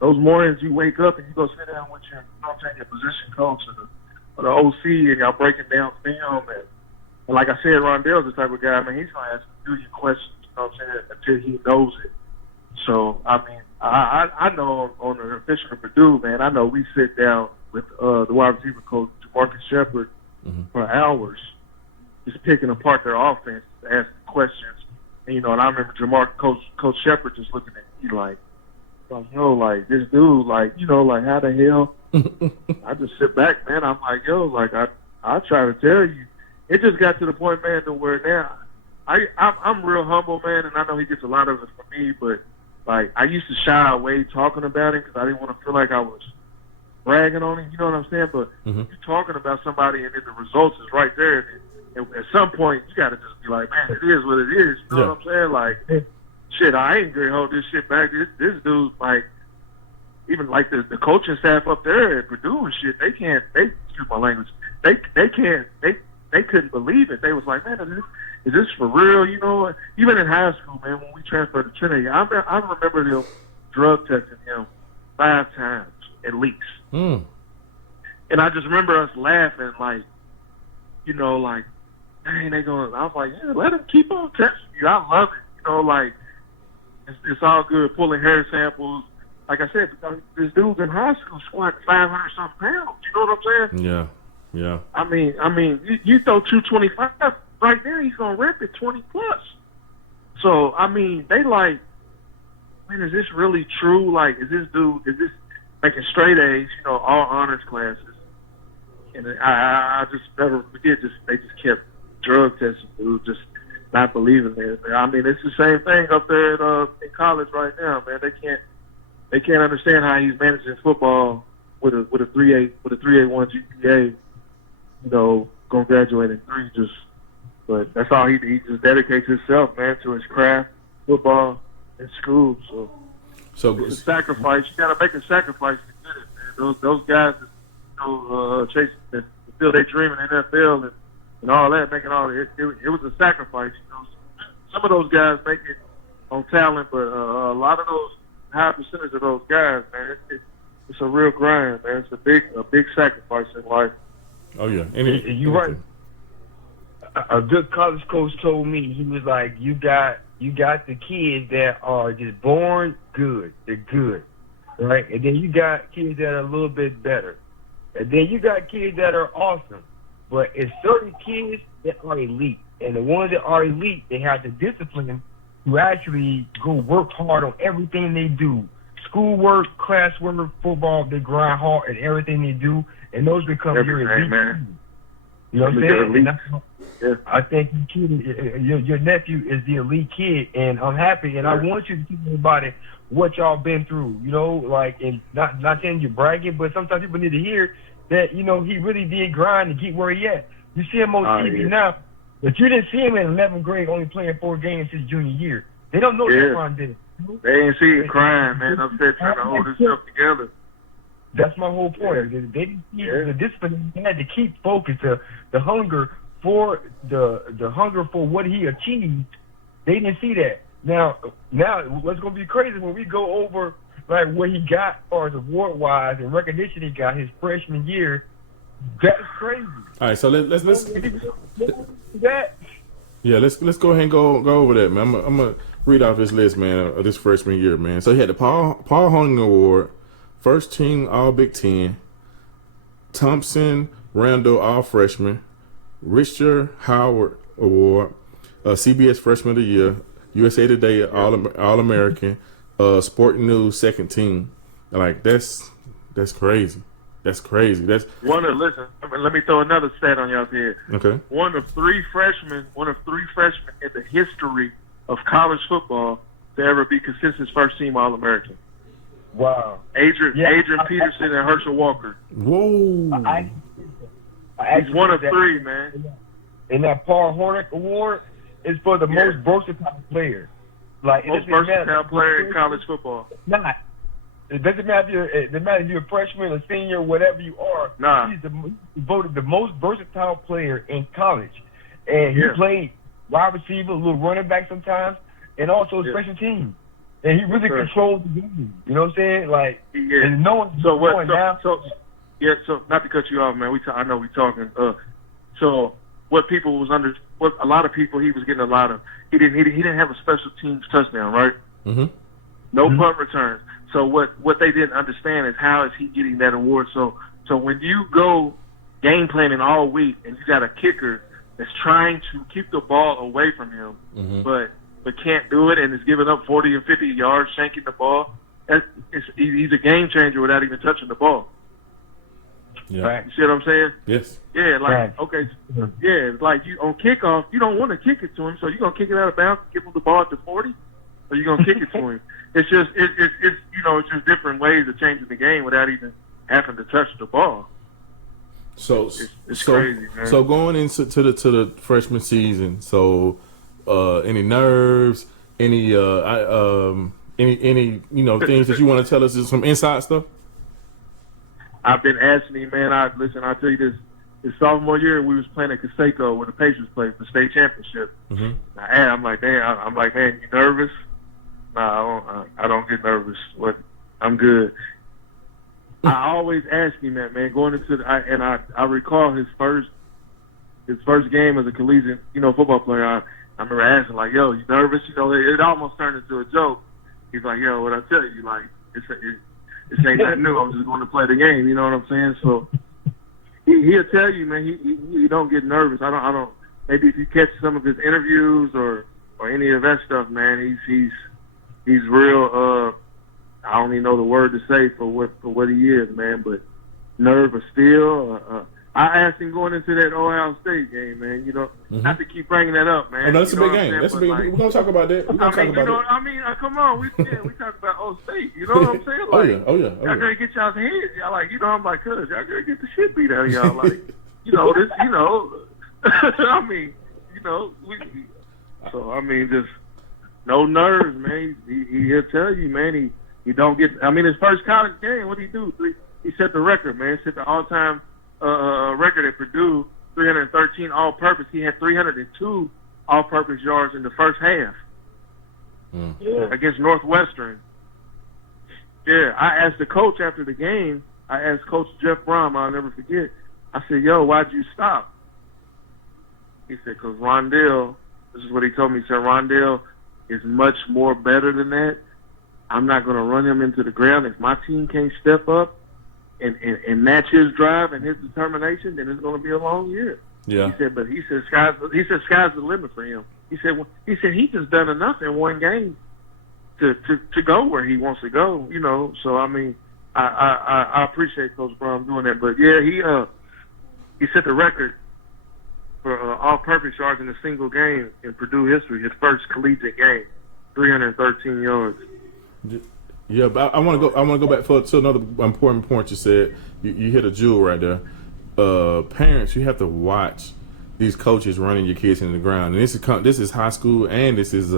those mornings you wake up and you go sit down with your position coach or the OC and y'all breaking down film and like I said, Rondale's the type of guy. I mean, he's gonna ask you a question. You know what I'm saying? Until he knows it. So I mean, I know on the official of Purdue, man. I know we sit down with the wide receiver coach Marcus Shepard for hours, just picking apart their offense, asking questions. And, you know, and I remember Coach Shepard just looking at me like, yo, like this dude, like, you know, like how the hell? I just sit back, man. I'm like, yo, like I try to tell you. It just got to the point, man, to where now I'm real humble, man, and I know he gets a lot of it from me, but like I used to shy away talking about it because I didn't want to feel like I was bragging on him. You know what I'm saying? But you're talking about somebody, and then the results is right there. And at some point, you got to just be like, man, it is what it is. You know what I'm saying? Like, shit, I ain't gonna hold this shit back. This dude, like, even like the coaching staff up there at Purdue and shit, excuse my language, they couldn't believe it. They was like, man, is this for real? You know, even in high school, man, when we transferred to Trinity, I remember them drug testing him 5 times at least. And I just remember us laughing, like, you know, like, dang, I was like, yeah, let them keep on testing you. I love it. You know, like, it's all good pulling hair samples. Like I said, this dude's in high school squatting 500-something pounds. You know what I'm saying? Yeah. I mean, you throw 225 right there, he's gonna rip it 20+. So I mean, they like, man, is this really true? Like, is this making straight A's? You know, all honors classes. And I just never forget. They just kept drug testing dude, just not believing it. I mean, it's the same thing up there in college right now, man. They can't understand how he's managing football with a 3.81 GPA. You know, gonna graduate in 3. But that's all he just dedicates himself, man, to his craft, football, and school. So it's a sacrifice. You gotta make a sacrifice to get it, man. Those guys, chasing to feel they dream in the NFL and all that, making all it was a sacrifice. You know, some of those guys make it on talent, but a lot of those high percentage of those guys, man, it's a real grind, man. It's a big sacrifice in life. Oh yeah, you're right. A good college coach told me, he was like, you got the kids that are just born good. They're good, right? And then you got kids that are a little bit better. And then you got kids that are awesome. But it's certain kids that are elite. And the ones that are elite, they have the discipline to actually go work hard on everything they do. Schoolwork, classwork, football, they grind hard at everything they do. And those become your elite. Man. You know what I'm saying? Yeah. I think your nephew is the elite kid, and I'm happy, and I want you to keep about it, what y'all been through, you know, like, and not saying you're bragging, but sometimes people need to hear that, you know, he really did grind to get where he at. You see him on TV now, but you didn't see him in 11th grade only playing 4 games his junior year. They don't know that Ron did. They ain't see him crying, man, upset trying to hold himself together. That's my whole point. They didn't see the discipline. He had to keep focused, the hunger for the hunger for what he achieved. They didn't see that. Now what's gonna be crazy when we go over like what he got as far as award wise and recognition he got his freshman year. That's crazy. All right, so let's that. Yeah, let's go ahead and go over that, man. I'm gonna read off his list, man, of this freshman year, man. So he had the Paul Honing Award, first team All Big Ten, Thompson Randall All Freshman, Richard Howard Award, CBS Freshman of the Year, USA Today All American, Sporting News second team. Like that's crazy. That's crazy. That's listen. Let me throw another stat on y'all's head. Okay. One of three freshmen in the history of college football to ever be consistent first team All American. Wow. Adrian Peterson and Herschel Walker. Whoa. He's one of 3, man. And that Paul Hornick Award is for the most versatile player. Like most versatile player in college football. It doesn't matter if you're a freshman, a senior, whatever you are. He's voted the most versatile player in college. And he played wide receiver, a little running back sometimes, and also special teams. And he really controls the game. You know what I'm saying? Like, and no one's going now. So not to cut you off, man. I know we talking. So what a lot of people he was getting a lot of. He didn't have a special teams touchdown, right? Mm-hmm. No punt returns. So what they didn't understand is how is he getting that award? So when you go game planning all week and you got a kicker that's trying to keep the ball away from him, but can't do it and is giving up 40 and 50 yards, shanking the ball, he's a game changer without even touching the ball. Yeah. Right. You see what I'm saying? Yes. Yeah, okay. Yeah, like you on kickoff, you don't want to kick it to him, so you're going to kick it out of bounds, give him the ball at the 40, or you're going to kick it to him. It's just it's just different ways of changing the game without even having to touch the ball. So it's crazy, man. So going into the freshman season, so any nerves, any things that you want to tell us, is some inside stuff? I've been asking him, man. I'll tell you this. His sophomore year, we was playing at Conseco when the Patriots played for the state championship. Mm-hmm. I'm like, man, you nervous? Nah, I don't get nervous. I'm good. I always ask him that, man. Going into I recall his first game as a collegiate, football player. I remember asking, like, yo, you nervous? It almost turned into a joke. He's like, yo, what I tell you, like, it ain't nothing new. I'm just going to play the game. You know what I'm saying? So he'll tell you, man, he don't get nervous. I don't. Maybe if you catch some of his interviews or any of that stuff, man, he's real. I don't even know the word to say for what he is, man. But nervous still. I asked him going into that Ohio State game, man. Not to keep bringing that up, man. Oh, no, that's a big game. That's a big. We're gonna talk about that. Come on. We talk about Ohio State. You know what I'm saying? Like, oh yeah. Y'all gotta get y'all's heads. Y'all like, I'm like, cuz y'all gotta get the shit beat out of y'all. Like, this. I mean, just no nerves, man. He'll tell you, man. He don't get. I mean, his first college game, what did he do? He set the record, man. Set the all-time record at Purdue, 313 all-purpose. He had 302 all-purpose yards in the first half. against Northwestern. Yeah, I asked the coach after the game. I asked Coach Jeff Brom, I'll never forget. I said, yo, why'd you stop? He said, because Rondale, this is what he told me. He said, Rondale is much more better than that. I'm not going to run him into the ground. If my team can't step up and match his drive and his determination, then it's going to be a long year. Yeah. He said, but he said sky's the limit for him. He said he just done enough in one game to go where he wants to go, you know. So I mean, I appreciate Coach Brown doing that. But yeah, he set the record for all-purpose yards in a single game in Purdue history. His first collegiate game, 313 yards. Yeah, but I want to go back to another important point you said. You hit a jewel right there. Parents, you have to watch these coaches running your kids into the ground. And this is high school and this is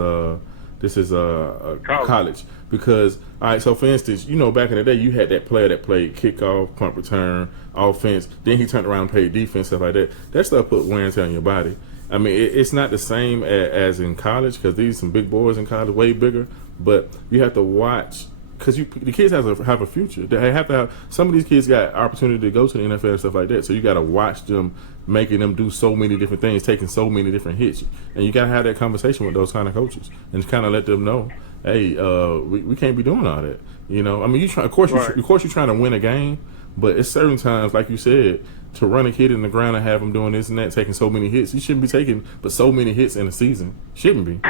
college. Because, all right, so for instance, you know, back in the day, you had that player that played kickoff, punt return, offense. Then he turned around and played defense, stuff like that. That stuff put wear and tear on your body. I mean, it's not the same as in college because these some big boys in college, way bigger. But you have to watch because the kids have a future. They have to have. Some of these kids got opportunity to go to the NFL and stuff like that. So you got to watch them, making them do so many different things, taking so many different hits, and you got to have that conversation with those kind of coaches and kind of let them know, hey, we can't be doing all that. You know, I mean, of course you're trying to win a game, but it's certain times, like you said, to run a kid in the ground and have them doing this and that, taking so many hits. You shouldn't be taking but so many hits in a season. Shouldn't be.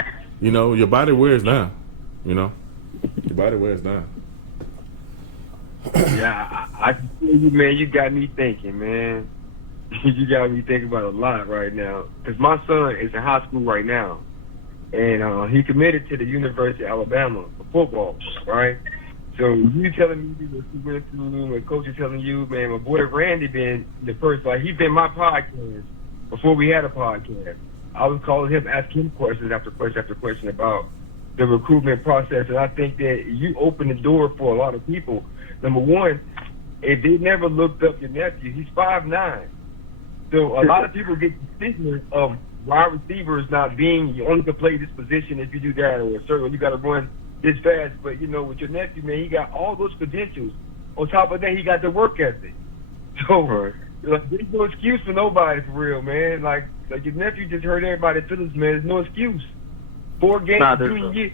You know, your body wears down. You know, your body wears down. Yeah, I can tell you, man, you got me thinking, man. You got me thinking about a lot right now. Because my son is in high school right now. And he committed to the University of Alabama for football, right? So you telling me what you went through, and Coach is telling you, man, my boy Randy been the first, like, he's been my podcast before we had a podcast. I was calling him, asking him questions after question after question about the recruitment process, and I think that you open the door for a lot of people. Number one, if they never looked up your nephew, he's 5'9". So a lot of people get the stigma of wide receivers not being, you only can play this position if you do that, or certainly you got to run this fast. But, you know, with your nephew, man, he got all those credentials. On top of that, he got the work ethic. So, like, there's no excuse for nobody, for real, man. Like your nephew just hurt everybody feelings, man. There's no excuse. 4 games between you,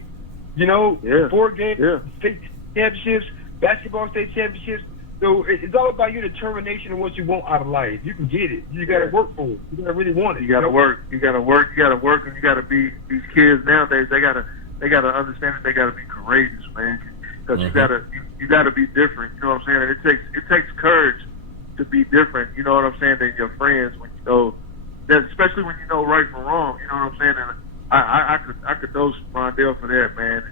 you know, 4 games, state championships, basketball state championships. So it's all about your determination and what you want out of life. You can get it. You got to work for it. You got to really want it. You got to work. You got to work. You got to work, and you got to be. These kids nowadays, they got to understand that they got to be courageous, man. Because you got to be different. You know what I'm saying? And it takes courage to be different. You know what I'm saying? Than your friends when you know that, especially when you know right from wrong. You know what I'm saying? And I could dose Rondale for that, man.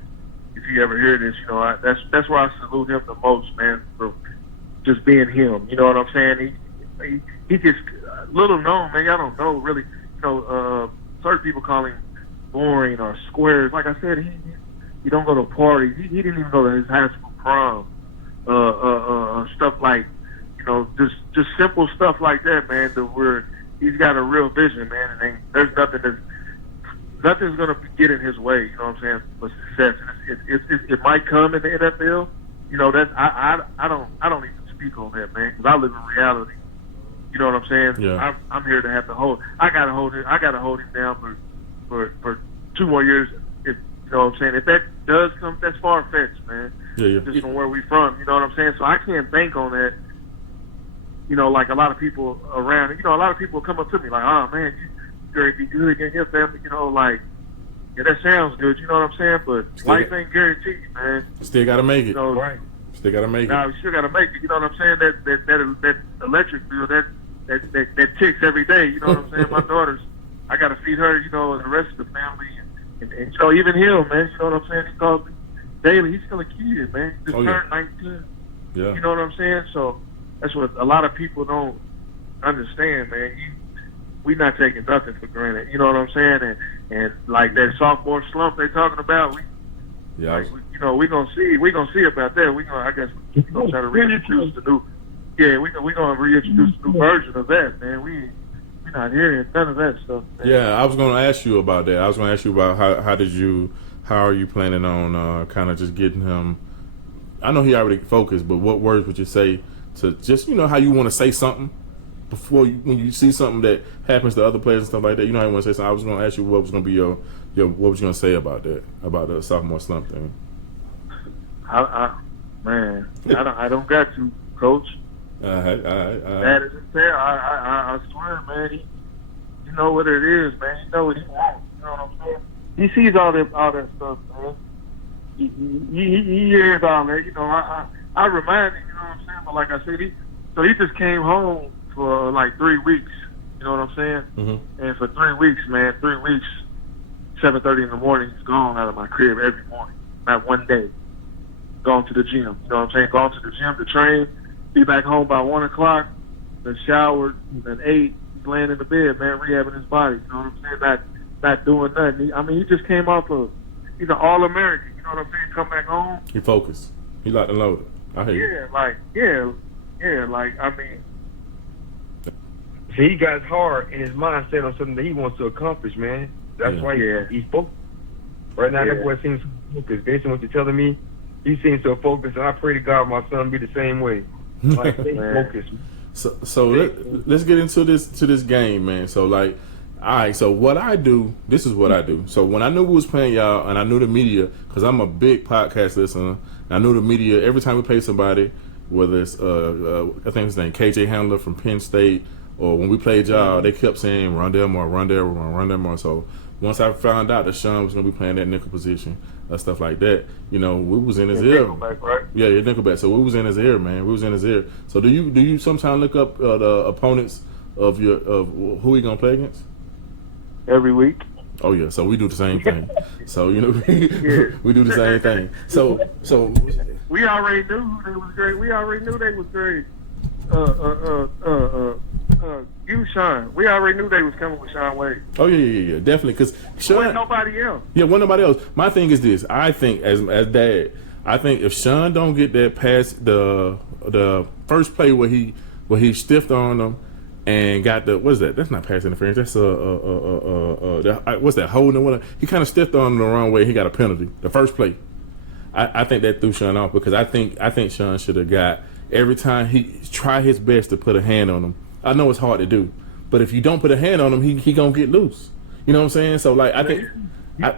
If you ever hear this, you know, that's why I salute him the most, man, for just being him. You know what I'm saying? He just little known, man. Y'all don't know really. You know, certain people call him boring or squares. Like I said, he don't go to parties. He didn't even go to his high school prom. Stuff like, you know, just simple stuff like that, man. Where he's got a real vision, man, and there's nothing's gonna get in his way. You know what I'm saying? For success, it might come in the NFL. You know, that's I don't even speak on that, man, because I live in reality. You know what I'm saying? Yeah. I'm here to have to hold. I gotta hold him down for 2 more years. If you know what I'm saying, if that does come, that's far fetched, man. Yeah. Just from where we from. You know what I'm saying? So I can't bank on that. You know, like a lot of people around. You know, a lot of people come up to me like, "Oh man, you're gonna be good in your family." You know, like, yeah, that sounds good. You know what I'm saying? But life ain't guaranteed, man. Still gotta make it. You know, right. Still gotta make it. Nah, we still gotta make it. You know what I'm saying? That electric bill, that ticks every day. You know what I'm saying? My daughters, I gotta feed her. You know, and the rest of the family, and you know, even him, man. You know what I'm saying? He calls me daily. He's still a kid, man. He just turned 19. Yeah. You know what I'm saying? So that's what a lot of people don't understand, man. We not taking nothing for granted. You know what I'm saying? And like that sophomore slump they talking about, we gonna see about that. I guess we gonna try to reintroduce the new. Yeah, we gonna reintroduce the new version of that, man. We not hearing none of that stuff, man. Yeah, I was gonna ask you about that. I was gonna ask you about how did you how are you planning on kind of just getting him? I know he already focused, but what words would you say to just, how you want to say something before when you see something that happens to other players and stuff like that? You know how you want to say something. I was going to ask you what was going to be your what was you going to say about that, about the sophomore slump thing. Man, I don't got to, Coach. That isn't fair. I swear, man. You know what it is, man. You know what he wants. You know what I'm saying? He sees all that stuff, man. He hears all that. I remind him. You know what I'm saying? But like I said, he just came home for like 3 weeks. You know what I'm saying? Mm-hmm. And for 3 weeks, man, 3 weeks, 7:30 in the morning, he's gone out of my crib every morning. Not one day. Gone to the gym. You know what I'm saying? Gone to the gym to train. Be back home by 1 o'clock. Then showered. Then 8. He's laying in the bed, man, rehabbing his body. You know what I'm saying? Not doing nothing. He just came off he's an All-American. You know what I'm saying? Come back home. He focused. He locked and loaded. I hear you. So he got his heart and his mind set on something that he wants to accomplish, man. That's why he's focused. Right now, that boy seems focused. Based on what you're telling me, he seems so focused, and I pray to God my son be the same way. Like, stay focused. So let's get into this game, man. So like, all right. So what I do, this is what I do. So when I knew we was playing y'all, and I knew the media, because I'm a big podcast listener, I knew the media every time we play somebody, whether it's I think his name KJ Handler from Penn State, or when we played y'all, they kept saying Rondale Moore. So once I found out that Sean was gonna be playing that nickel position, stuff like that, we was in his ear. Nickelback, right? Yeah, nickelback. So we was in his ear, man. We was in his ear. So do you sometimes look up the opponents of who he gonna play against? Every week. Oh yeah. So we do the same thing. So we do the same thing. So we already knew they was great. We already knew they was great. You, Sean. We already knew they was coming with Sean Wade. Oh yeah, definitely. Because Sean, wasn't nobody else. Yeah, wasn't nobody else. My thing is this. I think as dad, I think if Sean don't get that past the first play where he stiffed on them and got what is that? That's not pass interference. That's what's that? Holding one. He kind of stiffed on them the wrong way. He got a penalty. The first play. I think that threw Sean off because I think Sean should have got every time he try his best to put a hand on him. I know it's hard to do, but if you don't put a hand on him, he gonna get loose. You know what I'm saying? So like, I think. He's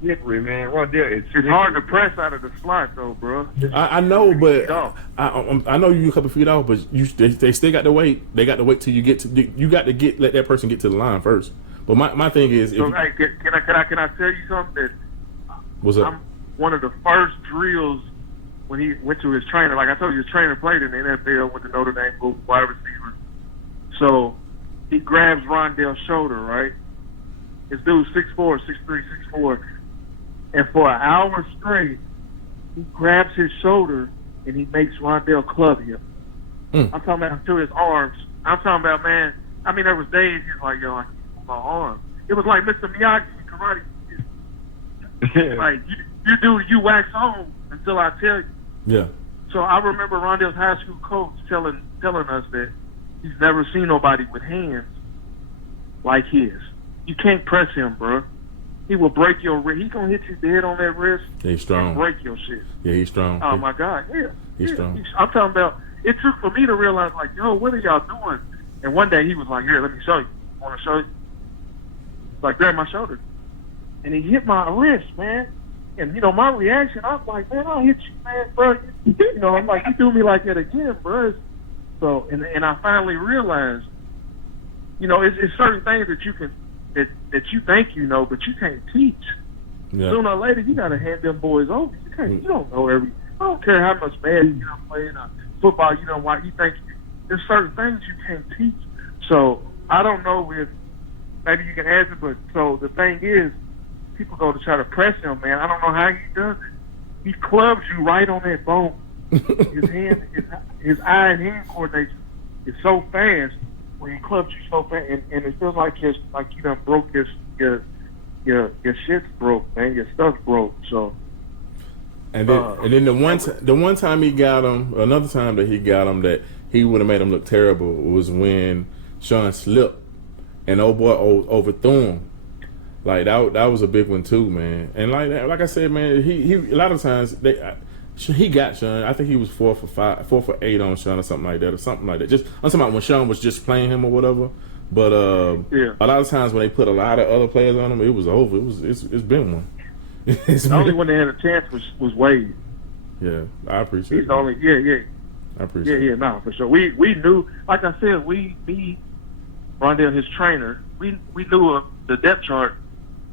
slippery, man. It's hard to press out of the slot, though, bro. I know, but I know you a couple feet off, but they still got to wait. They got to wait till you get to. You got to let that person get to the line first. But my thing is, so hey, can I tell you something? What's up? One of the first drills when he went to his trainer, like I told you, his trainer played in the NFL with the Notre Dame wide receiver. So he grabs Rondale's shoulder, right? This dude's 6'4", 6'3", 6'4", and for an hour straight, he grabs his shoulder and he makes Rondale club him. I'm talking about to his arms. I'm talking about, man. I mean, there was days he's like, yo, I can't move my arm. It was like Mr. Miyagi in karate. Like you wax on until I tell you. Yeah. So I remember Rondale's high school coach telling us that he's never seen nobody with hands like his. You can't press him, bro. He will break your wrist. He gonna hit you dead on that wrist. Yeah, he's strong. And break your shit. Yeah, he's strong. Oh my God, yeah. He's strong. I'm talking about. It took for me to realize, like, yo, what are y'all doing? And one day he was like, here, let me show you. Want to show you? Like, grab my shoulder, and he hit my wrist, man. And my reaction, I was like, man, I'll hit you, man, bro. I'm like, you do me like that again, bro. So, and I finally realized, it's certain things that you can. That you think you know, but you can't teach. Yeah. Sooner or later, you gotta hand them boys over. You don't know I don't care how much bad you playing football. Why you think there's certain things you can't teach. So I don't know if maybe you can answer, but so the thing is, people go to try to press him, man. I don't know how he does it. He clubs you right on that bone. His eye and hand coordination is so fast. When he clubs you so fast, and it feels like you done broke your shit's broke, man. Your stuff's broke. So, and then the one time he got him, another time that he got him that he would have made him look terrible was when Sean slipped and old boy overthrew him, Like that was a big one too, man. And like I said, man, he a lot of times he got Sean. I think he was 4 for 8 on Sean or something like that. Just I'm talking about when Sean was just playing him or whatever. But a lot of times when they put a lot of other players on him, it was over. It's been one. The only one that had a chance was Wade. Yeah, I appreciate. He's the only. Yeah. I appreciate. Yeah, no, for sure. We knew, like I said, me, Rondale, his trainer, we knew the depth chart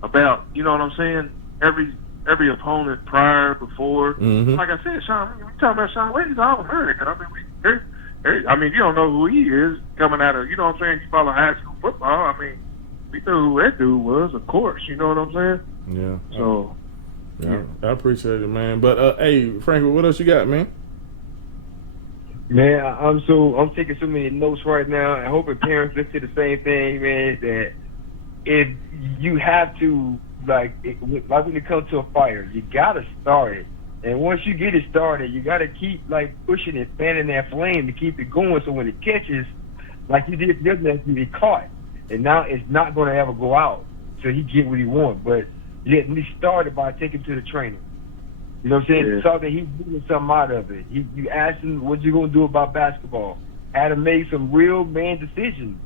about, you know what I'm saying, every opponent prior, before. Mm-hmm. Like I said, Sean, we talking about Sean Wade, he's all American. I mean, you don't know who he is coming out of, you know what I'm saying, you follow high school football. I mean, we knew who that dude was, of course, you know what I'm saying? Yeah. So, yeah. I appreciate it, man. But, hey, Frankie, what else you got, man? Man, I'm taking so many notes right now. I hope parents listen to the same thing, man, that if you have to, like when it comes to a fire, you got to start it. And once you get it started, you got to keep, like, pushing it, fanning that flame to keep it going so when it catches, like you did, it doesn't have to be caught. And now it's not going to ever go out till he get what he wants. But you at least started by taking him to the trainer. You know what I'm saying? Yeah. Saw that he's doing something out of it. You asked him, what you going to do about basketball? Had him make some real man decisions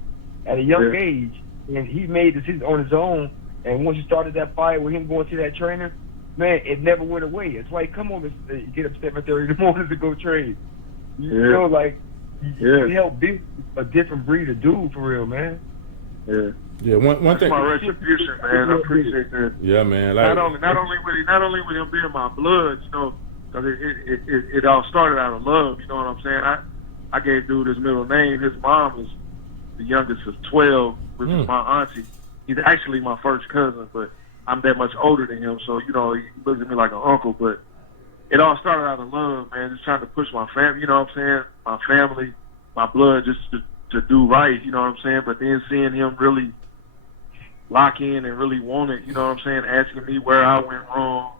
at a young age. And he made decisions on his own. And once you started that fire with him going to that trainer, man, it never went away. That's why he come on and get up 7:30 in the morning to go train. You know, like, you help build a different breed of dude for real, man. Yeah. Yeah, one That's thing. my retribution, man. I appreciate that. Yeah, man. Like, not only with him being my blood, you know, because it all started out of love. You know what I'm saying? I gave dude his middle name. His mom is the youngest of 12, which is my auntie. He's actually my first cousin, but I'm that much older than him, so you know he looks at me like an uncle. But it all started out of love, man. Just trying to push my family. You know what I'm saying? My family, my blood, just to do right. You know what I'm saying? But then seeing him really lock in and really want it, you know what I'm saying, asking me where I went wrong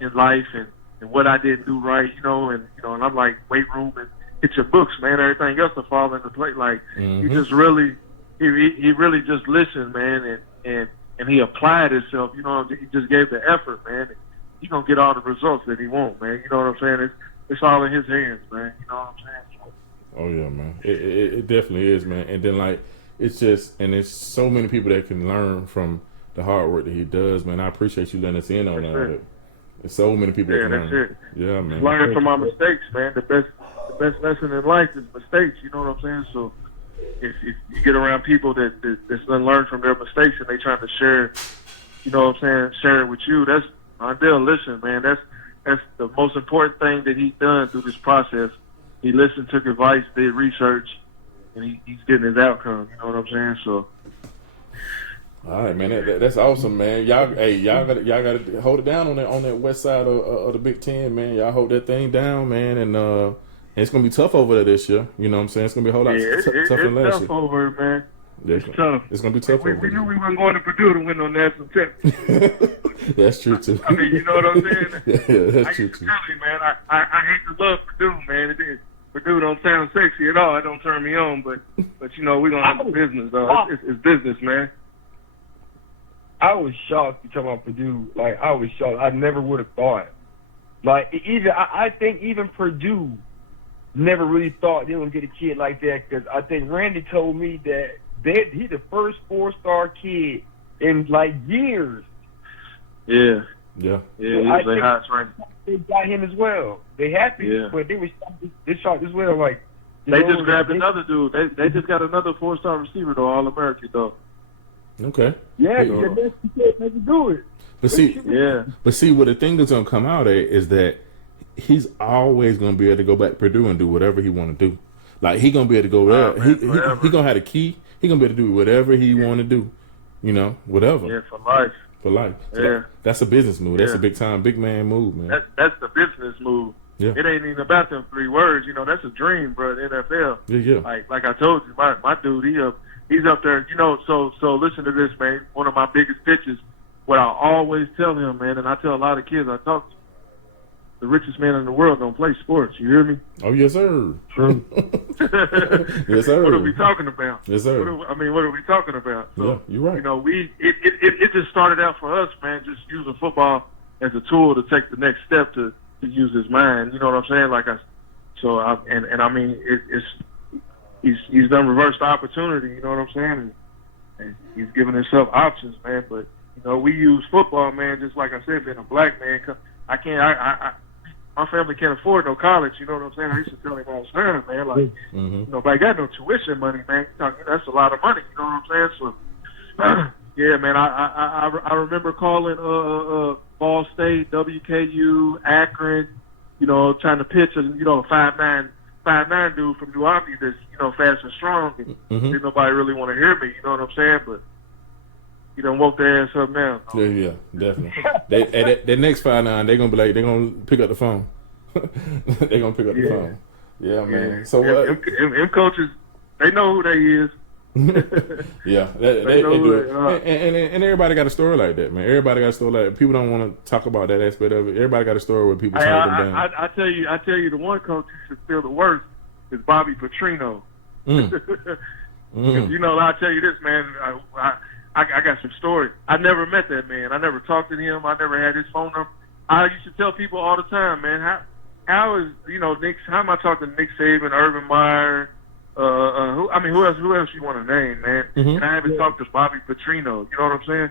in life and what I didn't do right, and I'm like, weight room and get your books, man, everything else to fall into place. Like, he just really, he really just listened, man, and he applied himself, you know, he just gave the effort, man, and he's going to get all the results that he wants, man, you know what I'm saying, it's all in his hands, man, you know what I'm saying. Oh, yeah, man, it definitely is, man, and then, like, it's just, and there's so many people that can learn from the hard work that he does, man. I appreciate you letting us in on that. There's so many people that can learn. That's it. Yeah, man. Learning from my mistakes, man. The best lesson in life is mistakes, you know what I'm saying? So if you get around people that's going to learn from their mistakes and they trying to share, you know what I'm saying, share it with you, that's, Rondale, listen, man, that's the most important thing that he's done through this process. He listened, took advice, did research, and he's getting his outcome. You know what I'm saying? So, all right, man. That's awesome, man. Y'all gotta hold it down on that west side of the Big Ten, man. Y'all hold that thing down, man. And it's gonna be tough over there this year. You know what I'm saying? It's gonna be a whole lot tougher than last year. It's tough over, man. It's tough. It's gonna be tough over. We knew we weren't going to Purdue to win no national championship. That's true too. I mean, you know what I'm saying? Yeah, that's true too. Man, I hate to love Purdue, man. It is. Purdue don't sound sexy at all. It don't turn me on, but you know, we're going to have the business, though. It's business, man. I was shocked you talking about Purdue. Like, I was shocked. I never would have thought. Like, I think even Purdue never really thought they would get a kid like that, because I think Randy told me that he's the first 4-star kid in, like, years. Yeah. Yeah. Yeah, he's the highest ranked. They got him as well. They happy, but they shot as well. Like, they just grabbed another dude. They just got another 4-star receiver, though, All-American, though. Okay. Yeah, they can do it. But see, what the thing that's gonna come out at is that he's always gonna be able to go back to Purdue and do whatever he want to do. Like, he gonna be able to go there. He gonna have the key. He gonna be able to do whatever he want to do. You know, whatever. Yeah, for life. For life. So yeah. That's a business move. That's a big man move, man. That's the business move. Yeah. It ain't even about them 3 words. You know, that's a dream, bro. The NFL. Yeah. Like I told you, my dude, he's up there. You know, so listen to this, man. One of my biggest pitches. What I always tell him, man, and I tell a lot of kids I talk to, the richest man in the world don't play sports. You hear me? Oh, yes, sir. True. Yes, sir. What are we talking about? Yes, sir. What are we talking about? So, yeah, you're right. You know, it just started out for us, man, just using football as a tool to take the next step to use his mind. You know what I'm saying? He's done reverse the opportunity. You know what I'm saying? And he's giving himself options, man. But you know, we use football, man. Just like I said, being a black man, my family can't afford no college. You know what I'm saying? I used to tell him all the time, man. Like, nobody got no tuition money, man. That's a lot of money. You know what I'm saying? So, yeah, man. I remember calling Ball State, WKU, Akron. You know, trying to pitch a 5'9" dude from New Albany that's fast and strong. And didn't nobody really want to hear me. You know what I'm saying? But you done woke their ass up now. Yeah, definitely. That next 5'9", they're gonna pick up the phone. They're gonna pick up the phone. Yeah, man. Yeah. So them coaches, they know who they is. Yeah, they do it. And everybody got a story like that, man. Everybody got a story like that. People don't want to talk about that aspect of it. Everybody got a story where people turn them down. I tell you, the one coach who should feel the worst is Bobby Petrino. You know, I'll tell you this, man. I got some stories. I never met that man. I never talked to him. I never had his phone number. I used to tell people all the time, man, how is Nick? How am I talking to Nick Saban, Urban Meyer? Who else you want to name, man? And I haven't talked to Bobby Petrino. You know what I'm saying?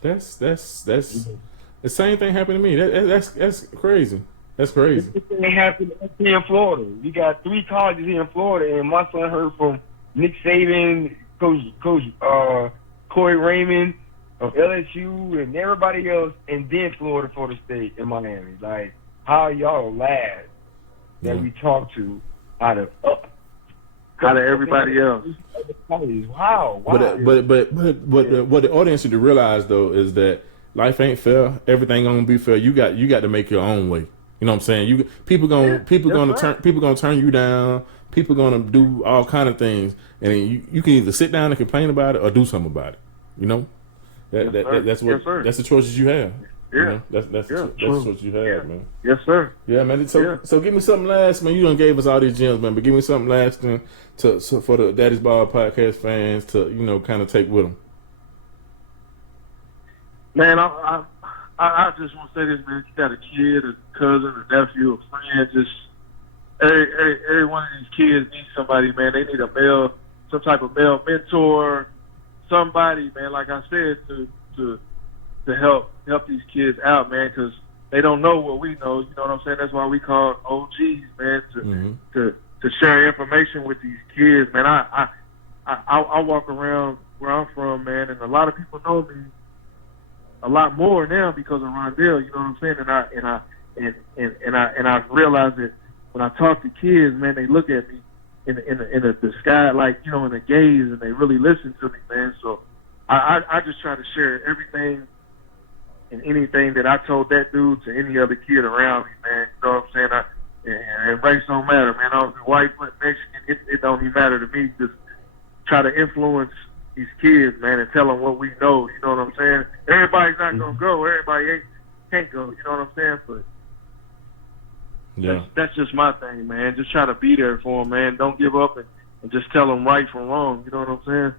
That's the same thing happened to me. That's crazy. That's crazy. This thing happened here in Florida. We got 3 colleges here in Florida, and my son heard from Nick Saban, Coach Corey Raymond of LSU, and everybody else, and then Florida State and Miami. Like, how y'all laugh that we talk to out of everybody else. Wow. But what the audience should realize though is that life ain't fair. Everything gonna be fair. You got to make your own way. You know what I'm saying? People gonna turn you down. People gonna do all kind of things, and you can either sit down and complain about it or do something about it. You know, that's the choices you have. Yeah, you know? that's the choices you have, man. Yes, sir. Yeah, man. So give me something last, man. You done gave us all these gems, man, but give me something lasting for the Daddy's Ball podcast fans to kind of take with them. Man, I just want to say this, man. You got a kid, a cousin, a nephew, a friend. Just every one of these kids needs somebody, man. They need some type of male mentor, somebody, man. Like I said, to help these kids out, man, because they don't know what we know. You know what I'm saying? That's why we call OGs, man, to share information with these kids, man. I walk around where I'm from, man, and a lot of people know me a lot more now because of Rondale. You know what I'm saying? And I realized that when I talk to kids, man, they look at me in the sky, like in a gaze, and they really listen to me, man. So I just try to share everything and anything that I told that dude to any other kid around me, man. You know what I'm saying? And race don't matter, man. I don't be white, but Mexican, it don't even matter to me. Just try to influence these kids, man, and tell them what we know. You know what I'm saying? Everybody's not gonna go. Everybody can't go. You know what I'm saying? But that's just my thing, man. Just try to be there for them, man. Don't give up and just tell them right from wrong. You know what I'm saying?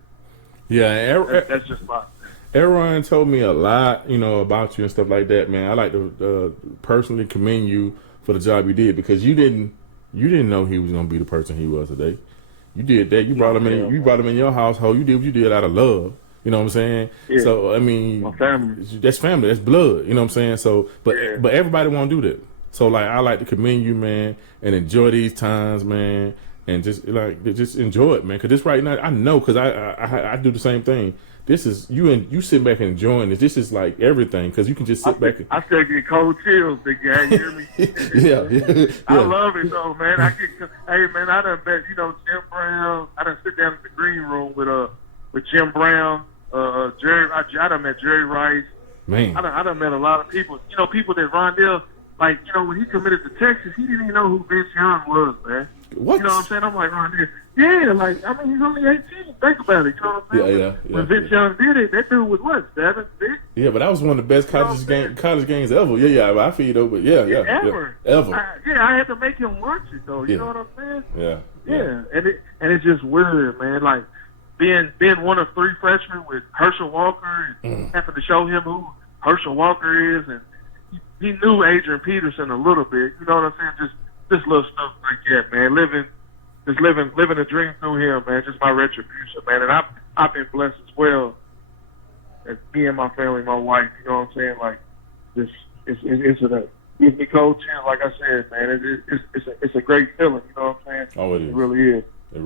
Yeah, that's just my thing. Aaron told me a lot, about you and stuff like that, man. I like to personally commend you for the job you did because you didn't know he was gonna be the person he was today. You did that. You brought him in. You brought him in your household. You did what you did out of love. You know what I'm saying? Yeah. So I mean, that's family. That's blood. You know what I'm saying? So, but everybody won't do that. So like, I like to commend you, man, and enjoy these times, man, and just enjoy it, man. Because this right now, I know, because I do the same thing. This is you sit back and enjoying this. This is like everything because you can just sit back. I still get cold chills, big guy. You hear me? yeah. I love it though, man. Hey man, I done met Jim Brown. I done sit down in the green room with Jim Brown, Jerry. I done met Jerry Rice. Man, I done met a lot of people. People that Rondale, like when he committed to Texas, he didn't even know who Vince Young was, man. What? You know what I'm saying? I'm like, Rondale. Yeah, like, he's only 18. Think about it. You know what I'm saying? Yeah. When Vince Young did it, that dude was what, 7, 6? Yeah, but that was one of the best college games ever. Yeah, I feel though, but ever. I had to make him watch it though. You know what I'm saying? Yeah. And it's just weird, man. Like being one of 3 freshmen with Herschel Walker and having to show him who Herschel Walker is, and he knew Adrian Peterson a little bit. You know what I'm saying? Just little stuff like that, man. Living a dream through him, man. Just my retribution, man. And I've been blessed as well. As me and my family, my wife, you know what I'm saying? Like, it's me coaching, like I said, man, it's a great feeling, you know what I'm saying? Oh, it is. It really is. It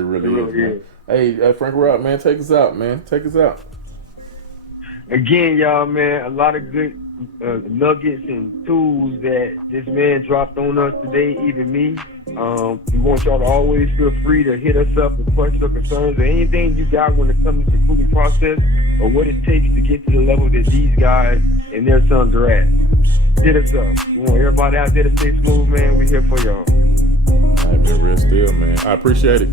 really is. Hey, Frankie Rob, man, take us out, man. Take us out. Again, y'all, man, a lot of good nuggets and tools that this man dropped on us today, even me. We want y'all to always feel free to hit us up with questions or concerns or anything you got when it comes to the recruiting process or what it takes to get to the level that these guys and their sons are at. Hit us up. We want everybody out there to stay smooth, man. We're here for y'all. I've been real still, man. I appreciate it.